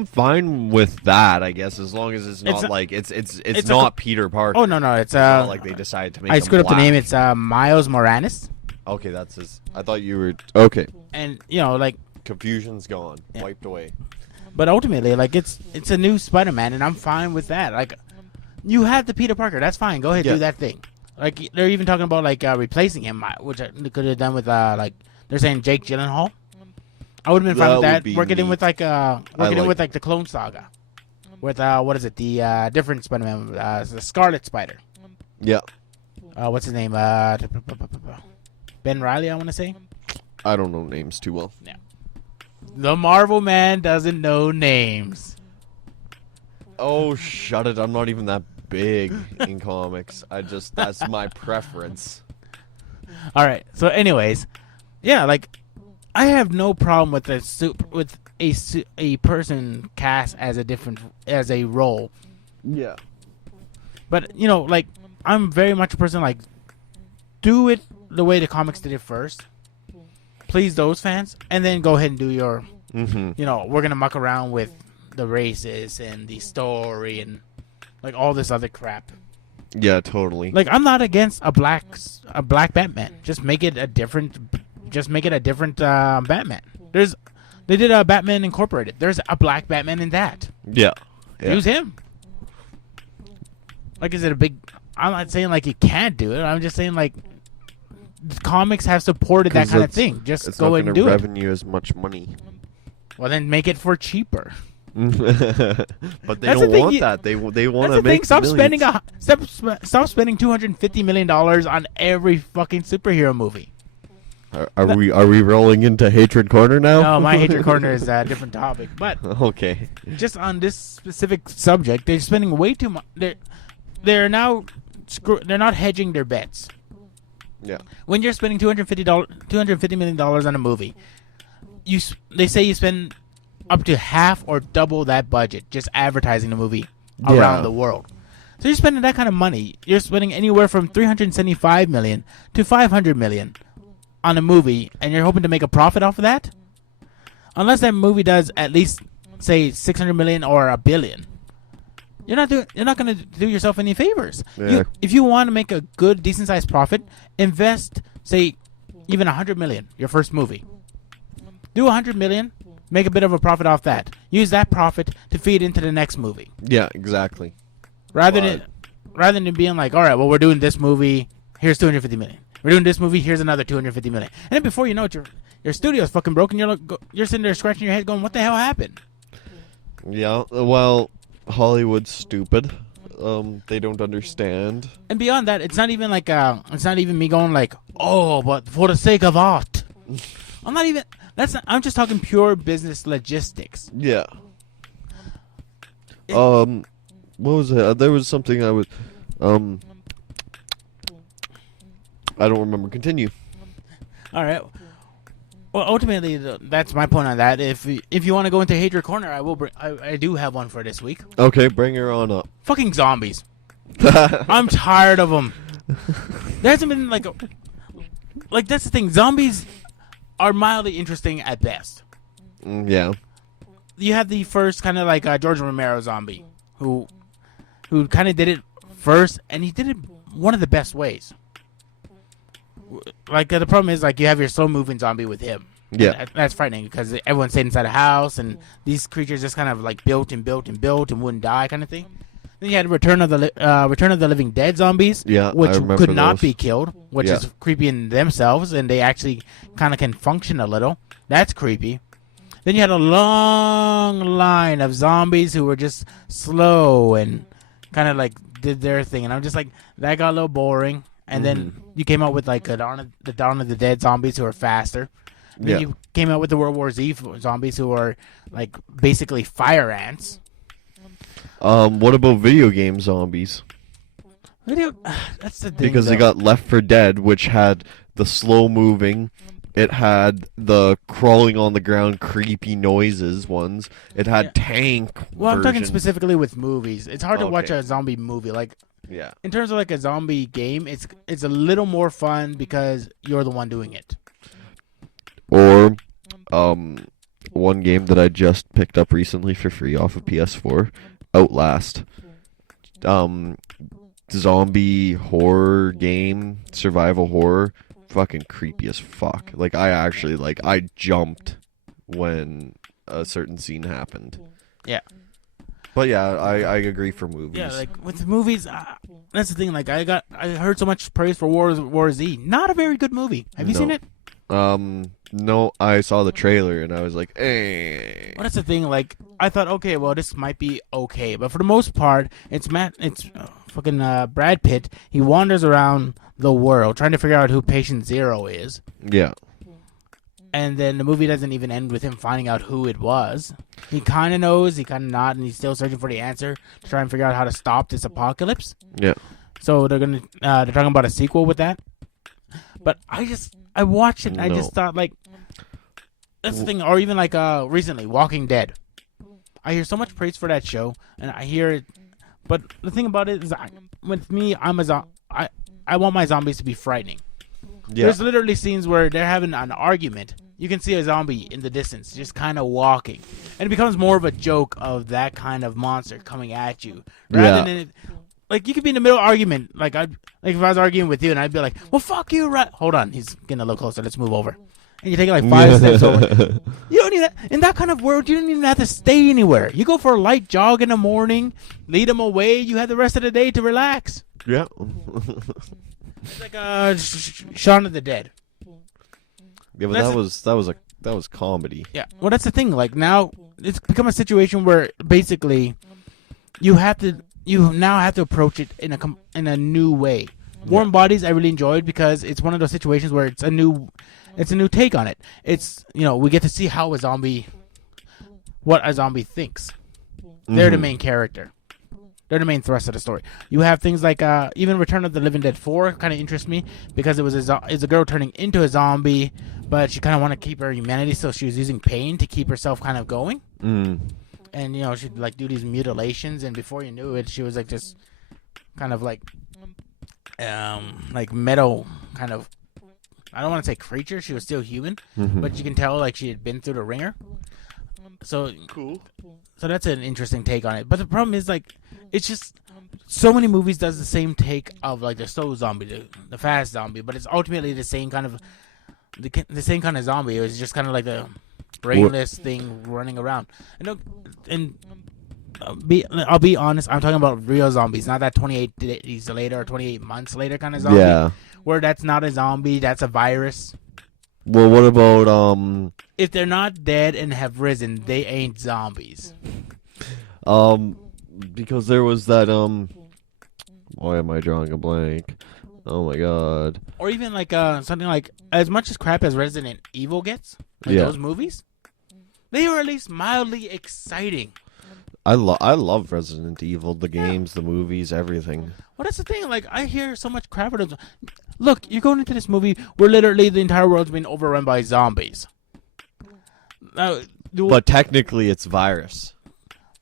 fine with that, I guess, as long as it's not It's- like it's it's not Peter Parker. Oh no, it's It's not like they decided to make. I him screwed up the black. name. It's Miles Morales, Okay, that's his. I thought you were okay. and you know, like, Confusion's gone, Yeah. wiped away. but ultimately, like, it's a new Spider-Man, and I'm fine with that. Like, you have the Peter Parker. That's fine. Go ahead, Yeah. do that thing. Like, they're even talking about like replacing him, which they could have done with like they're saying Jake Gyllenhaal. I would have been fine That with would that. be Working in neat. with like working in like with like the Clone Saga, with what is it? The different Spider-Man, the Scarlet Spider. Yeah, What's his name? Ben Riley, I want to say. I don't know names too well. The Marvel man doesn't know names. Oh, shut it! I'm not even that big in comics. That's my preference. All right. So, anyways, yeah, like I have no problem with a person cast as a role, Yeah. but you know, like I'm very much a person like do it the way the comics did it first. Please those fans, and then go ahead and do your. Mm-hmm. You know, we're gonna muck around with the races and the story and like all this other crap. Yeah, totally. Like I'm not against a black Batman. Just make it a different Batman. They did a Batman Incorporated. There's a black Batman in that. Yeah. Use him. Like, is it a big? I'm not saying like you can't do it. I'm just saying like comics have supported that 'Cause kind of it's- thing. Just It's go not ahead and gonna do it. revenue as much money. Well, then make it for cheaper. But they That's the don't thing, want you- that. They want That's to the thing. make Stop millions. spending stop spending $250 million on every fucking superhero movie. Are we rolling into hatred corner now? No, my hatred corner is a different topic. But Okay. just on this specific subject, they're spending way too much. They're now they're not hedging their bets. Yeah. When you're spending $250 million on a movie, they say you spend up to half or double that budget just advertising the movie Yeah. around the world. So you're spending that kind of money. You're spending anywhere from $375 million to $500 million on a movie, and you're hoping to make a profit off of that. Unless that movie does at least say $600 million or $1 billion, you're not going to do yourself any favors. Yeah. If you want to make a good, decent sized profit, invest, say, even $100 million. Your first movie. Do $100 million. Make a bit of a profit off that. Use that profit to feed into the next movie. Yeah, exactly. Rather than being like, all right, well, we're doing this movie. Here's $250 million. We're doing this movie. Here's another $250 million. And then before you know it, your studio's fucking broken. You're sitting there scratching your head, going, "What the hell happened?" Yeah. Well, Hollywood's stupid. They don't understand. And beyond that, it's not even like it's not even me going like, "Oh, but for the sake of art." I'm not even. I'm just talking pure business logistics. Yeah. What was it? There was something I was. I don't remember. Continue. All right. Well, ultimately, that's my point on that. If you want to go into Hatred Corner, I will. I do have one for this week. Okay, bring her on up. Fucking zombies. I'm tired of them. There hasn't been like that's the thing. Zombies are mildly interesting at best. Yeah. You have the first kind of like George Romero zombie, who kind of did it first, and he did it one of the best ways. Like the problem is like you have your slow moving zombie with him. Yeah. And that's frightening because everyone stayed inside a house, and these creatures just kind of like built and wouldn't die, kind of thing. Then you had Return of the Living Dead zombies, Yeah, which I remember could not those. be killed, which is creepy in themselves, and they actually kind of can function a little. That's creepy. Then you had a long line of zombies who were just slow and kind of like did their thing, and I'm just like, that got a little boring. And then you came out with like the Dawn of the Dead zombies who are faster. Then you came out with the World War Z zombies who are like basically fire ants. What about video game zombies? That's the thing. Because they got Left 4 Dead, which had the slow moving. It had the crawling on the ground, creepy noises ones. It had tank. Well, I'm talking versions. specifically with movies. It's hard to watch Okay. a zombie movie. Like, Yeah. in terms of like a zombie game, it's a little more fun because you're the one doing it. Or, one game that I just picked up recently for free off of PS4, Outlast. Zombie horror game, survival horror, fucking creepy as fuck. Like I jumped when a certain scene happened. Yeah. But yeah, I agree for movies. Yeah, like with movies, that's the thing. Like I heard so much praise for War Z. Not a very good movie. Have you seen it? No, I saw the trailer and I was like, eh. Well, that's the thing. Like I thought, okay, well, this might be okay, but for the most part, it's fucking Brad Pitt. He wanders around the world trying to figure out who Patient Zero is. Yeah. And then the movie doesn't even end with him finding out who it was. He kind of knows, he kind of not, and he's still searching for the answer to try and figure out how to stop this apocalypse. Yeah. So they're talking about a sequel with that. But I watched it and I just thought like, that's the thing. Or even like recently, Walking Dead. I hear so much praise for that show, and I hear it. But the thing about it is, with me, I want my zombies to be frightening. Yeah. There's literally scenes where they're having an argument. You can see a zombie in the distance just kind of walking. And it becomes more of a joke of that kind of monster coming at you. Rather than, like, you could be in the middle of argument. Like if I was arguing with you and I'd be like, well, fuck you, right? Hold on. He's getting a little closer. Let's move over. And you take like 5 steps over. You don't even, in that kind of world, you don't even have to stay anywhere. You go for a light jog in the morning, lead them away. You have the rest of the day to relax. Yeah. It's like Shaun of the Dead. Yeah, but that was comedy. Yeah. Well, that's the thing. Like now, it's become a situation where basically you now have to approach it in a new way. Warm Bodies I really enjoyed because it's one of those situations where it's a new take on it. It's we get to see how what a zombie thinks. They're the main character. They're the main thrust of the story. You have things like even Return of the Living Dead 4 kind of interests me because it's a girl turning into a zombie, but she kind of want to keep her humanity, so she was using pain to keep herself kind of going. And she'd like do these mutilations, and before you knew it, she was like just kind of like metal kind of. I don't want to say creature. She was still human, but you can tell like she had been through the ringer. So Cool. So that's an interesting take on it. But the problem is, like, it's just so many movies does the same take of like the slow zombie, the fast zombie, but it's ultimately the same kind of the same kind of zombie. It was just kind of like the brainless thing running around. And I'll be honest. I'm talking about real zombies, not that 28 days later or 28 months later kind of zombie. Yeah. Where that's not a zombie, that's a virus. Well, what about If they're not dead and have risen, they ain't zombies. because there was that why am I drawing a blank? Oh my god. Or even like something like, as much as crap as Resident Evil gets, like Yeah. those movies, they were at least mildly exciting. I love Resident Evil, the games, the movies, everything. Well, that's the thing. Like, I hear so much crap about them. Look, you're going into this movie where literally the entire world's been overrun by zombies. But technically, it's virus.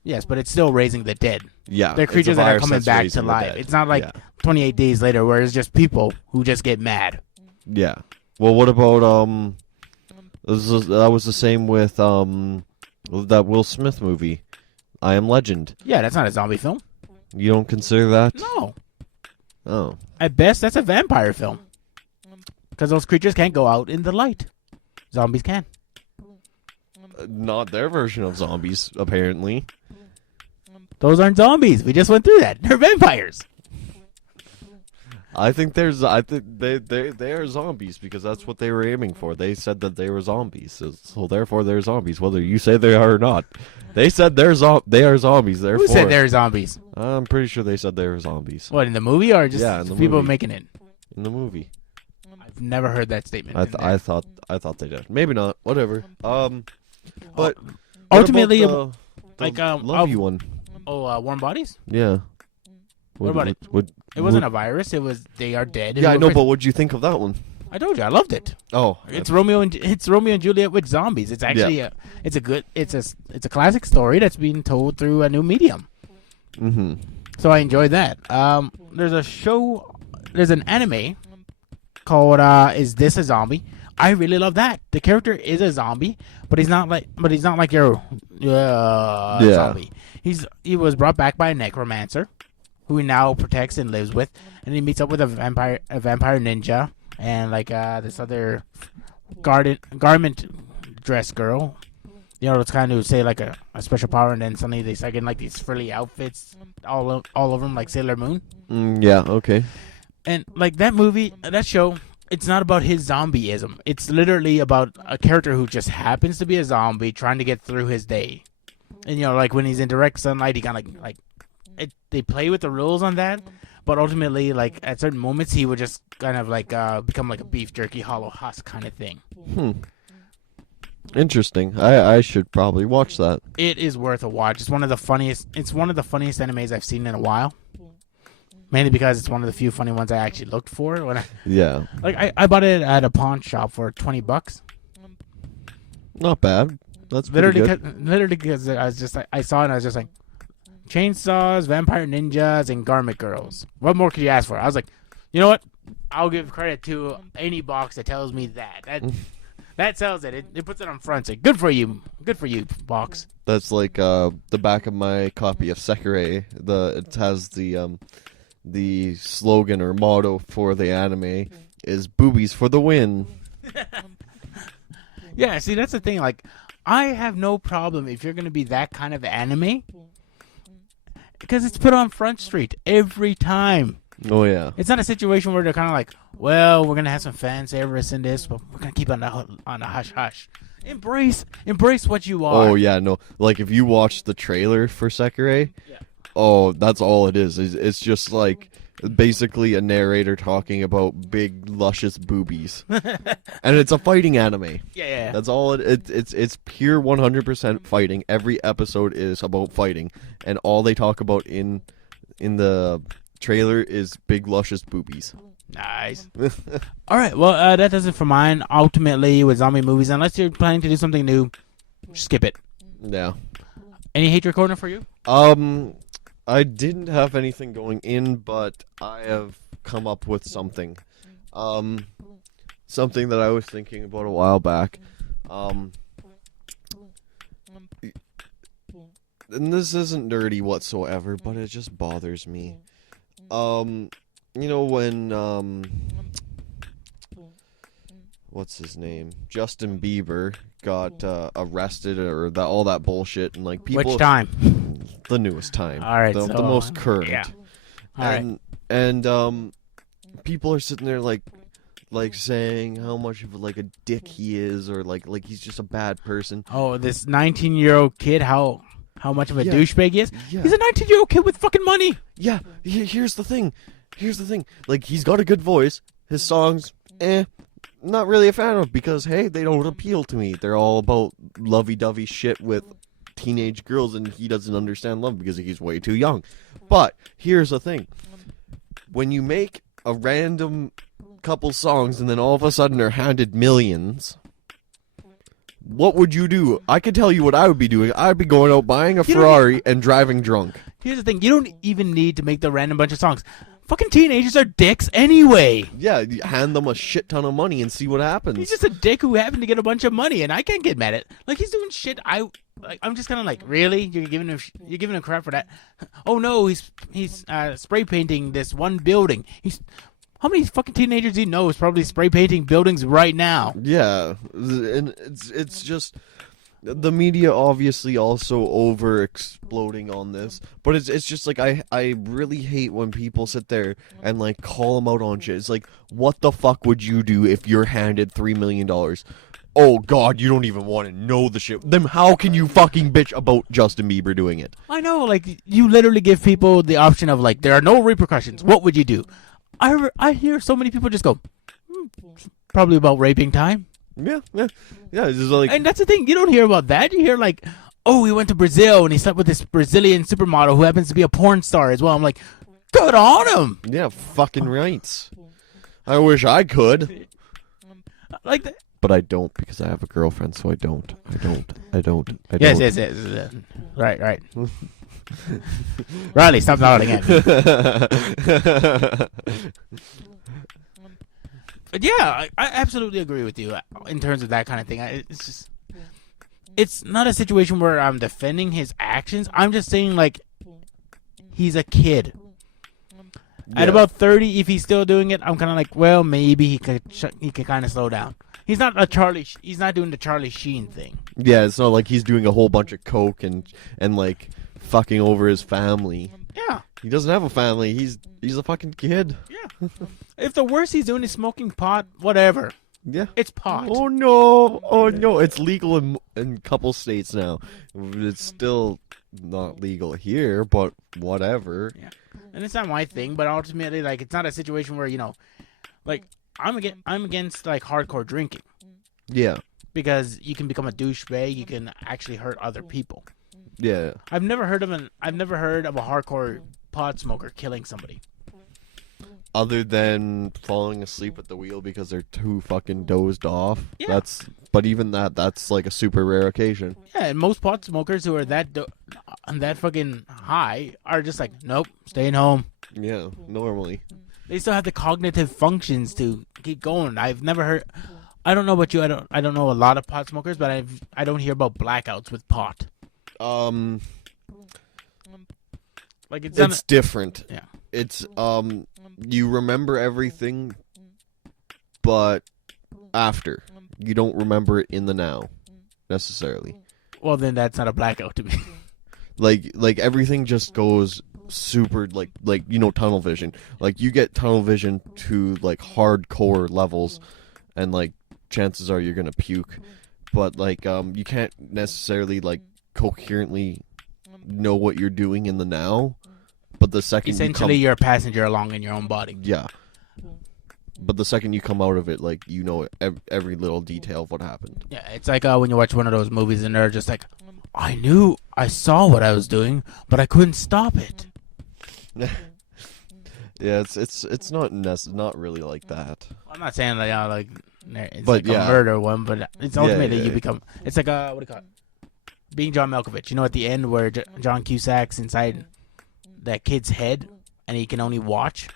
Yes, but it's still raising the dead. Yeah, They're it's a creatures that are virus coming that's back to raising the life. dead. It's not like Yeah. 28 days later where it's just people who just get mad. Yeah. Well, what about that was the same with that Will Smith movie, I Am Legend. Yeah, that's not a zombie film. You don't consider that? No. Oh. At best, that's a vampire film. Because those creatures can't go out in the light. Zombies can. Not their version of zombies, apparently. Those aren't zombies. We just went through that. They're vampires. I think they are zombies because that's what they were aiming for. They said that they were zombies, so therefore they're zombies, whether you say they are or not. They said they are zombies. Therefore, Who said they're zombies? I'm pretty sure they said they were zombies. What, in the movie or just Yeah, in the people movie. making it? In the movie. I've never heard that statement. I thought they did. Maybe not. Whatever. But Ultimately, what about like, the love you one. Warm Bodies? Yeah. What about it? It wasn't a virus. It was they are dead. Yeah, I know, but what'd you think of that one? I told you I loved it. Oh, It's Romeo and Juliet with zombies. It's actually it's a classic story that's being told through a new medium. Mm-hmm. So I enjoyed that. There's an anime called Is This a Zombie? I really love that. The character is a zombie, but he's not like your zombie. He was brought back by a necromancer who he now protects and lives with, and he meets up with a vampire ninja and like this other garment dress girl. You know, it's kind of say like a special power, and then suddenly they start getting like these frilly outfits all over them, like Sailor Moon. Yeah. Okay. And like that show, it's not about his zombieism. It's literally about a character who just happens to be a zombie trying to get through his day. And you know, like when he's in direct sunlight, he kind of like they play with the rules on that. But ultimately, like at certain moments, he would just kind of like become like a beef jerky hollow husk kind of thing. Interesting. I should probably watch that. It is worth a watch. It's one of the funniest animes I've seen in a while. Mainly because it's one of the few funny ones I actually looked for when I bought it at a pawn shop for $20. Not bad. That's pretty good. Literally because I was just like, I saw it and I was just like, chainsaws, vampire ninjas, and garment girls. What more could you ask for? I was like, you know what? I'll give credit to any box that tells me that sells it. It puts it on front. So good for you, box. That's like the back of my copy of Sekirei. It has the slogan or motto for the anime is "Boobies for the win." Yeah, see, that's the thing. Like, I have no problem if you're going to be that kind of anime because it's put on Front Street every time. Oh yeah. It's not a situation where they're kind of like, well, we're going to have some fan service in this, but we're going to keep it on a hush hush. Embrace what you are. Oh yeah, no. Like if you watch the trailer for Sekirei, oh, that's all it is. It's just like basically a narrator talking about big luscious boobies, and it's a fighting anime. Yeah. That's all it's pure 100% fighting. Every episode is about fighting, and all they talk about in the trailer is big luscious boobies. Nice. All right, well, that does it for mine. Ultimately, with zombie movies, unless you're planning to do something new, skip it. Yeah. Any hatred corner for you? I didn't have anything going in, but I have come up with something. Something that I was thinking about a while back. and this isn't dirty whatsoever, but it just bothers me. You know when what's his name? Justin Bieber got arrested or all that bullshit, and like people. Which time? The newest time. All right, the so, most current. Yeah. All right. And people are sitting there like saying how much of like a dick he is, or like he's just a bad person. Oh, this 19-year-old kid, how much of a douchebag he is? Yeah. He's a 19-year-old kid with fucking money. Yeah. Here's the thing. Like, he's got a good voice. His songs, not really a fan of, because hey, they don't appeal to me. They're all about lovey-dovey shit with teenage girls, and he doesn't understand love because he's way too young. But here's the thing. When you make a random couple songs and then all of a sudden are handed millions, what would you do? I can tell you what I would be doing. I'd be going out buying a Ferrari and driving drunk. Here's the thing. You don't even need to make the random bunch of songs. Fucking teenagers are dicks anyway. Yeah, you hand them a shit ton of money and see what happens. He's just a dick who happened to get a bunch of money, and I can't get mad at. Like, he's doing shit. I'm just kind of like, really? You're giving him crap for that? Oh no, he's spray painting this one building. How many fucking teenagers do you know is probably spray painting buildings right now? Yeah, and it's just the media obviously also over exploding on this, but it's just like I really hate when people sit there and like call them out on shit. It's like, what the fuck would you do if you're handed $3 million? Oh god, you don't even want to know the shit. Then how can you fucking bitch about Justin Bieber doing it? I know, like, you literally give people the option of like, there are no repercussions. What would you do? I hear so many people just go, probably about raping time. Yeah. It's just like, and that's the thing, you don't hear about that. You hear like, oh, he went to Brazil and he slept with this Brazilian supermodel who happens to be a porn star as well. I'm like, good on him. yeah, fucking rights. I wish I could. Like that. But I don't, because I have a girlfriend, so I don't. Yes. Right. Riley, stop nodding at me. But yeah, I absolutely agree with you in terms of that kind of thing. It's not a situation where I'm defending his actions. I'm just saying, like, he's a kid. Yeah. At about 30, if he's still doing it, I'm kind of like, well, maybe he could kind of slow down. He's not doing the Charlie Sheen thing. Yeah, it's not like he's doing a whole bunch of coke and like fucking over his family. Yeah. He doesn't have a family. He's a fucking kid. Yeah. If the worst he's doing is smoking pot, whatever. Yeah. It's pot. Oh no. It's legal in a couple states now. It's still not legal here, but whatever. Yeah. And it's not my thing, but ultimately, like, it's not a situation where, like, I'm against like hardcore drinking. Yeah. Because you can become a douchebag, you can actually hurt other people. Yeah. I've never heard of a hardcore pot smoker killing somebody. Other than falling asleep at the wheel because they're too fucking dozed off. Yeah. But even that's like a super rare occasion. Yeah, and most pot smokers who are that fucking high are just like, nope, staying home. Yeah, normally. They still have the cognitive functions to keep going. I've never heard. I don't know about you. I don't know a lot of pot smokers, but I don't hear about blackouts with pot. Like it's different. Yeah. It's you remember everything, but after you don't remember it in the now necessarily. Well, then that's not a blackout to me. Like everything just goes super like tunnel vision. Like you get tunnel vision to like hardcore levels, and like chances are you're gonna puke. But like you can't necessarily like coherently know what you're doing in the now. But the second essentially you're a passenger along in your own body. Yeah. But the second you come out of it, like, you know every little detail of what happened. Yeah, it's like when you watch one of those movies and they're just like, I saw what I was doing, but I couldn't stop it. Yeah, it's not really like that. I'm not saying that it's but like a murder one, but it's ultimately you become. It's like what do you call it? Being John Malkovich. You know, at the end where John Cusack's inside that kid's head and he can only watch.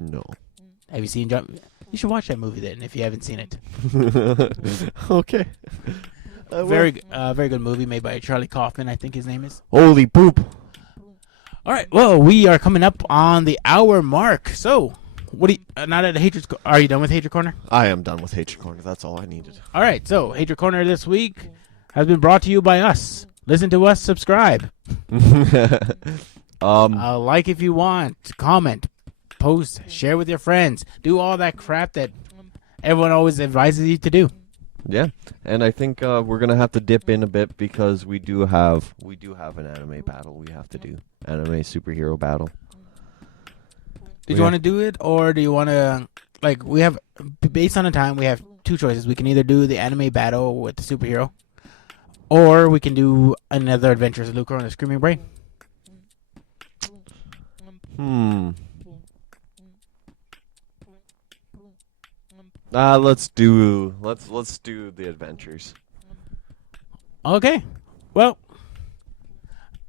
No. Have you seen John? You should watch that movie then if you haven't seen it. Okay. Very good movie made by Charlie Kaufman, I think his name is. Holy poop. All right, well, we are coming up on the hour mark. So, what do you, not at Hatred, are you done with Hatred Corner? I am done with Hatred Corner. That's all I needed. All right, so Hatred Corner this week has been brought to you by us. Listen to us, subscribe. Like if you want, comment, post, share with your friends. Do all that crap that everyone always advises you to do. Yeah, and I think we're gonna have to dip in a bit because we do have an anime battle we have to do. Anime superhero battle. Did you want to do it, or do you want to, like, we have, based on the time, we have two choices. We can either do the anime battle with the superhero, or we can do another Adventures of Lucro and the Screaming Brain. Let's do the adventures. Okay. Well,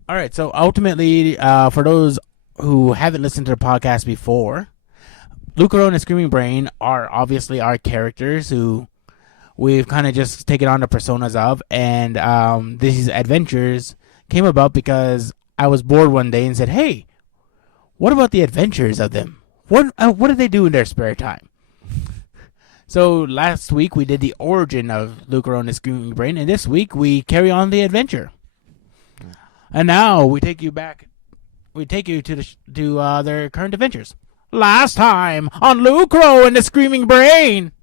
all right. So ultimately, for those who haven't listened to the podcast before, Lucro and the Screaming Brain are obviously our characters who we've kind of just taken on the personas of, and these adventures came about because I was bored one day and said, "Hey, what about the adventures of them? What do they do in their spare time?" So last week we did the origin of Lucro and the Screaming Brain, and this week we carry on the adventure. And now we take you back. We take you to their current adventures. Last time on Lucro and the Screaming Brain.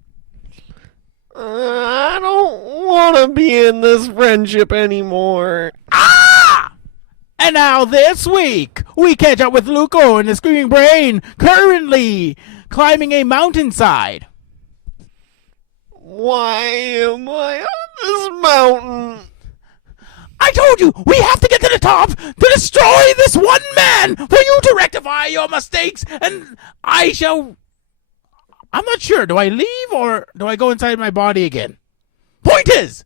I don't want to be in this friendship anymore. And now this week we catch up with Lucro and the Screaming Brain, currently climbing a mountainside. Why am I on this mountain? I told you, we have to get to the top to destroy this one man for you to rectify your mistakes, and I'm not sure, do I leave or do I go inside my body again? Point is,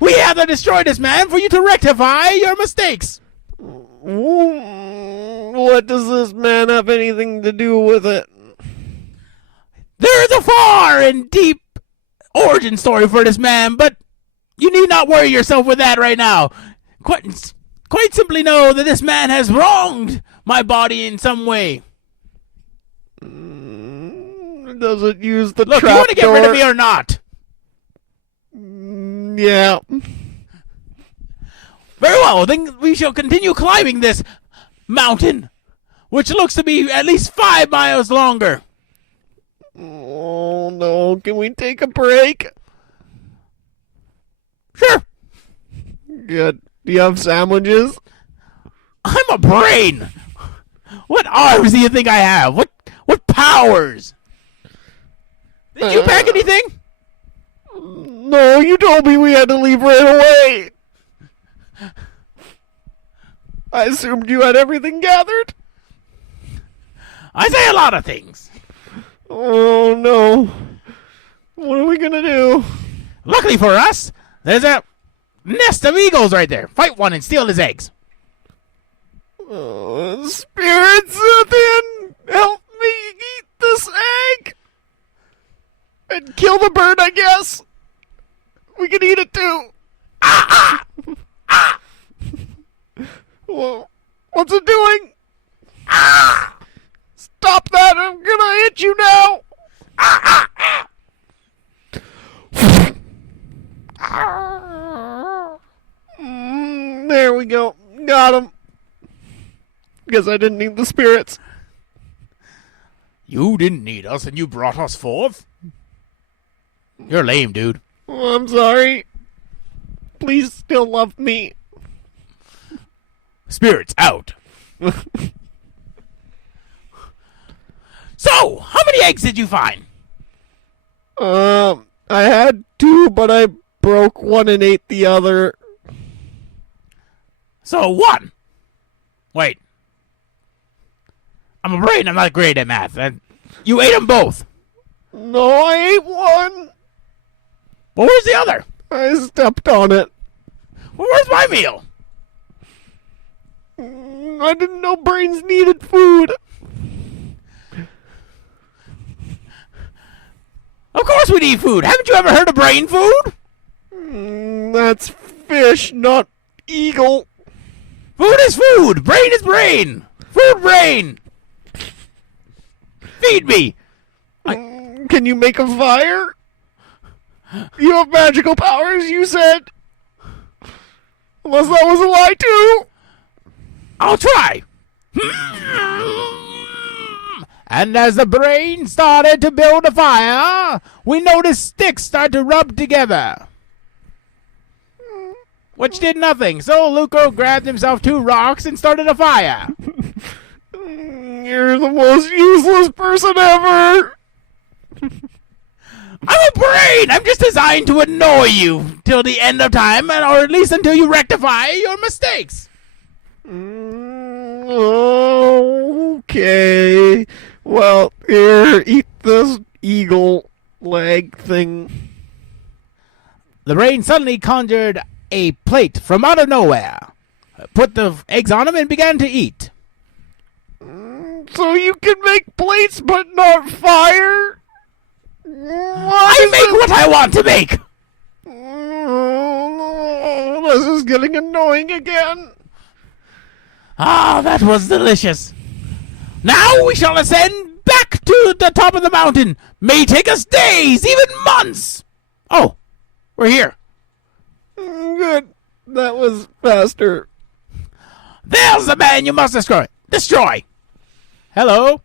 we have to destroy this man for you to rectify your mistakes. What does this man have anything to do with it? There is a far and deep origin story for this man, but you need not worry yourself with that right now. Quite simply know that this man has wronged my body in some way. Does it use the Look, trap you want to get door? rid of me or not? Yeah. Very well, then we shall continue climbing this mountain, which looks to be at least 5 miles longer. Oh no, can we take a break? Sure. Good. Do you have sandwiches? I'm a brain. What arms do you think I have? What powers? Did you pack anything? No, you told me we had to leave right away. I assumed you had everything gathered. I say a lot of things. Oh no. What are we gonna do? Luckily for us, there's a nest of eagles right there. Fight one and steal his eggs. Spirits within, help me eat this egg. And kill the bird, I guess. We can eat it too. Well, what's it doing? Stop that! I'm gonna hit you now! There we go. Got him. Guess I didn't need the spirits. You didn't need us and you brought us forth? You're lame, dude. Oh, I'm sorry. Please still love me. Spirits out. So, how many eggs did you find? I had 2, but I broke one and ate the other. So, 1. Wait. I'm a brain. I'm not great at math. And you ate them both. No, I ate one. Well, where's the other? I stepped on it. Well, where's my meal? I didn't know brains needed food. Of course we need food. Haven't you ever heard of brain food? That's fish, not eagle. Food is food. Brain is brain. Food brain. Feed me. Can you make a fire? You have magical powers, you said. Unless that was a lie, too. I'll try. And as the brain started to build a fire, we noticed sticks start to rub together, which did nothing. So Lucro grabbed himself 2 rocks and started a fire. You're the most useless person ever. I'm a brain! I'm just designed to annoy you till the end of time, or at least until you rectify your mistakes. Okay. Well, here, eat this eagle leg thing. The brain suddenly conjured a plate from out of nowhere, put the eggs on them, and began to eat. So you can make plates but not fire? I make what I want to make! This is getting annoying again. Ah, that was delicious. Now we shall ascend back to the top of the mountain. May take us days, even months. Oh, we're here. Good. That was faster. There's the man you must destroy. Destroy. Hello.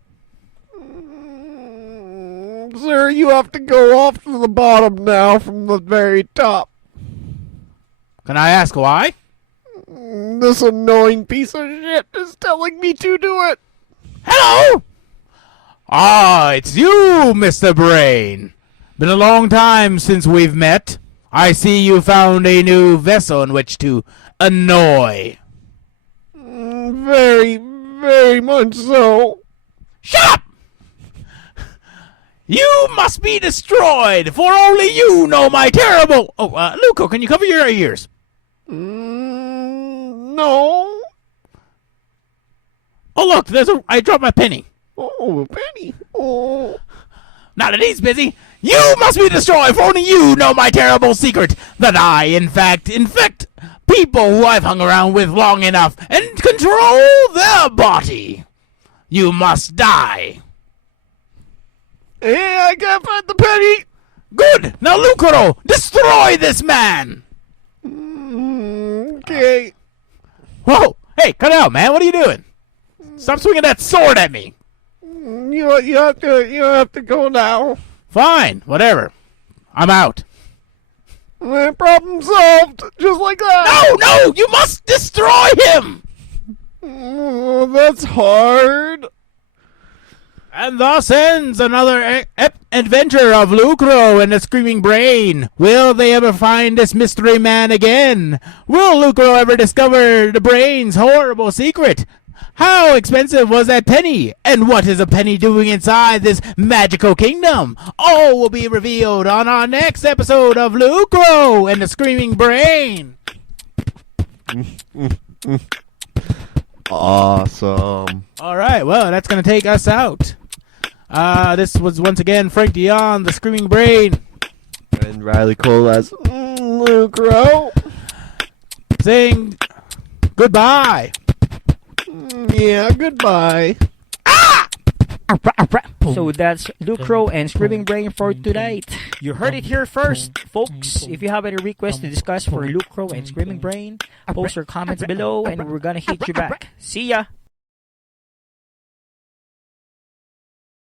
Sir, you have to go off to the bottom now from the very top. Can I ask why? This annoying piece of shit is telling me to do it. Hello. Ah, it's you, Mr. Brain. Been a long time since we've met. I see you found a new vessel in which to annoy. Very, very much so. Shut up! You must be destroyed, for only you know my terrible... Oh, Lucro, can you cover your ears? No. Oh, look, I dropped my penny. Oh, a penny. Oh. Now that he's busy, you must be destroyed, for only you know my terrible secret, that I, in fact, infect people who I've hung around with long enough and control their body. You must die. Hey, I can't find the penny. Good. Now, Lucro, destroy this man. Okay. Whoa. Hey, cut it out, man. What are you doing? Stop swinging that sword at me. You have to go now. Fine. Whatever. I'm out. Problem solved. Just like that. No, you must destroy him. Oh, that's hard. And thus ends another adventure of Lucro and the Screaming Brain. Will they ever find this mystery man again? Will Lucro ever discover the brain's horrible secret? How expensive was that penny? And what is a penny doing inside this magical kingdom? All will be revealed on our next episode of Lucro and the Screaming Brain. Awesome. All right, well, that's going to take us out. This was once again Frank Dion, the Screaming Brain. And Riley Cole as Lucro. Saying goodbye. Yeah, goodbye. So that's Lucro and Screaming Brain for tonight. You heard it here first, folks. If you have any requests to discuss for Lucro and Screaming Brain, post your comments below and we're gonna hit you back. See ya!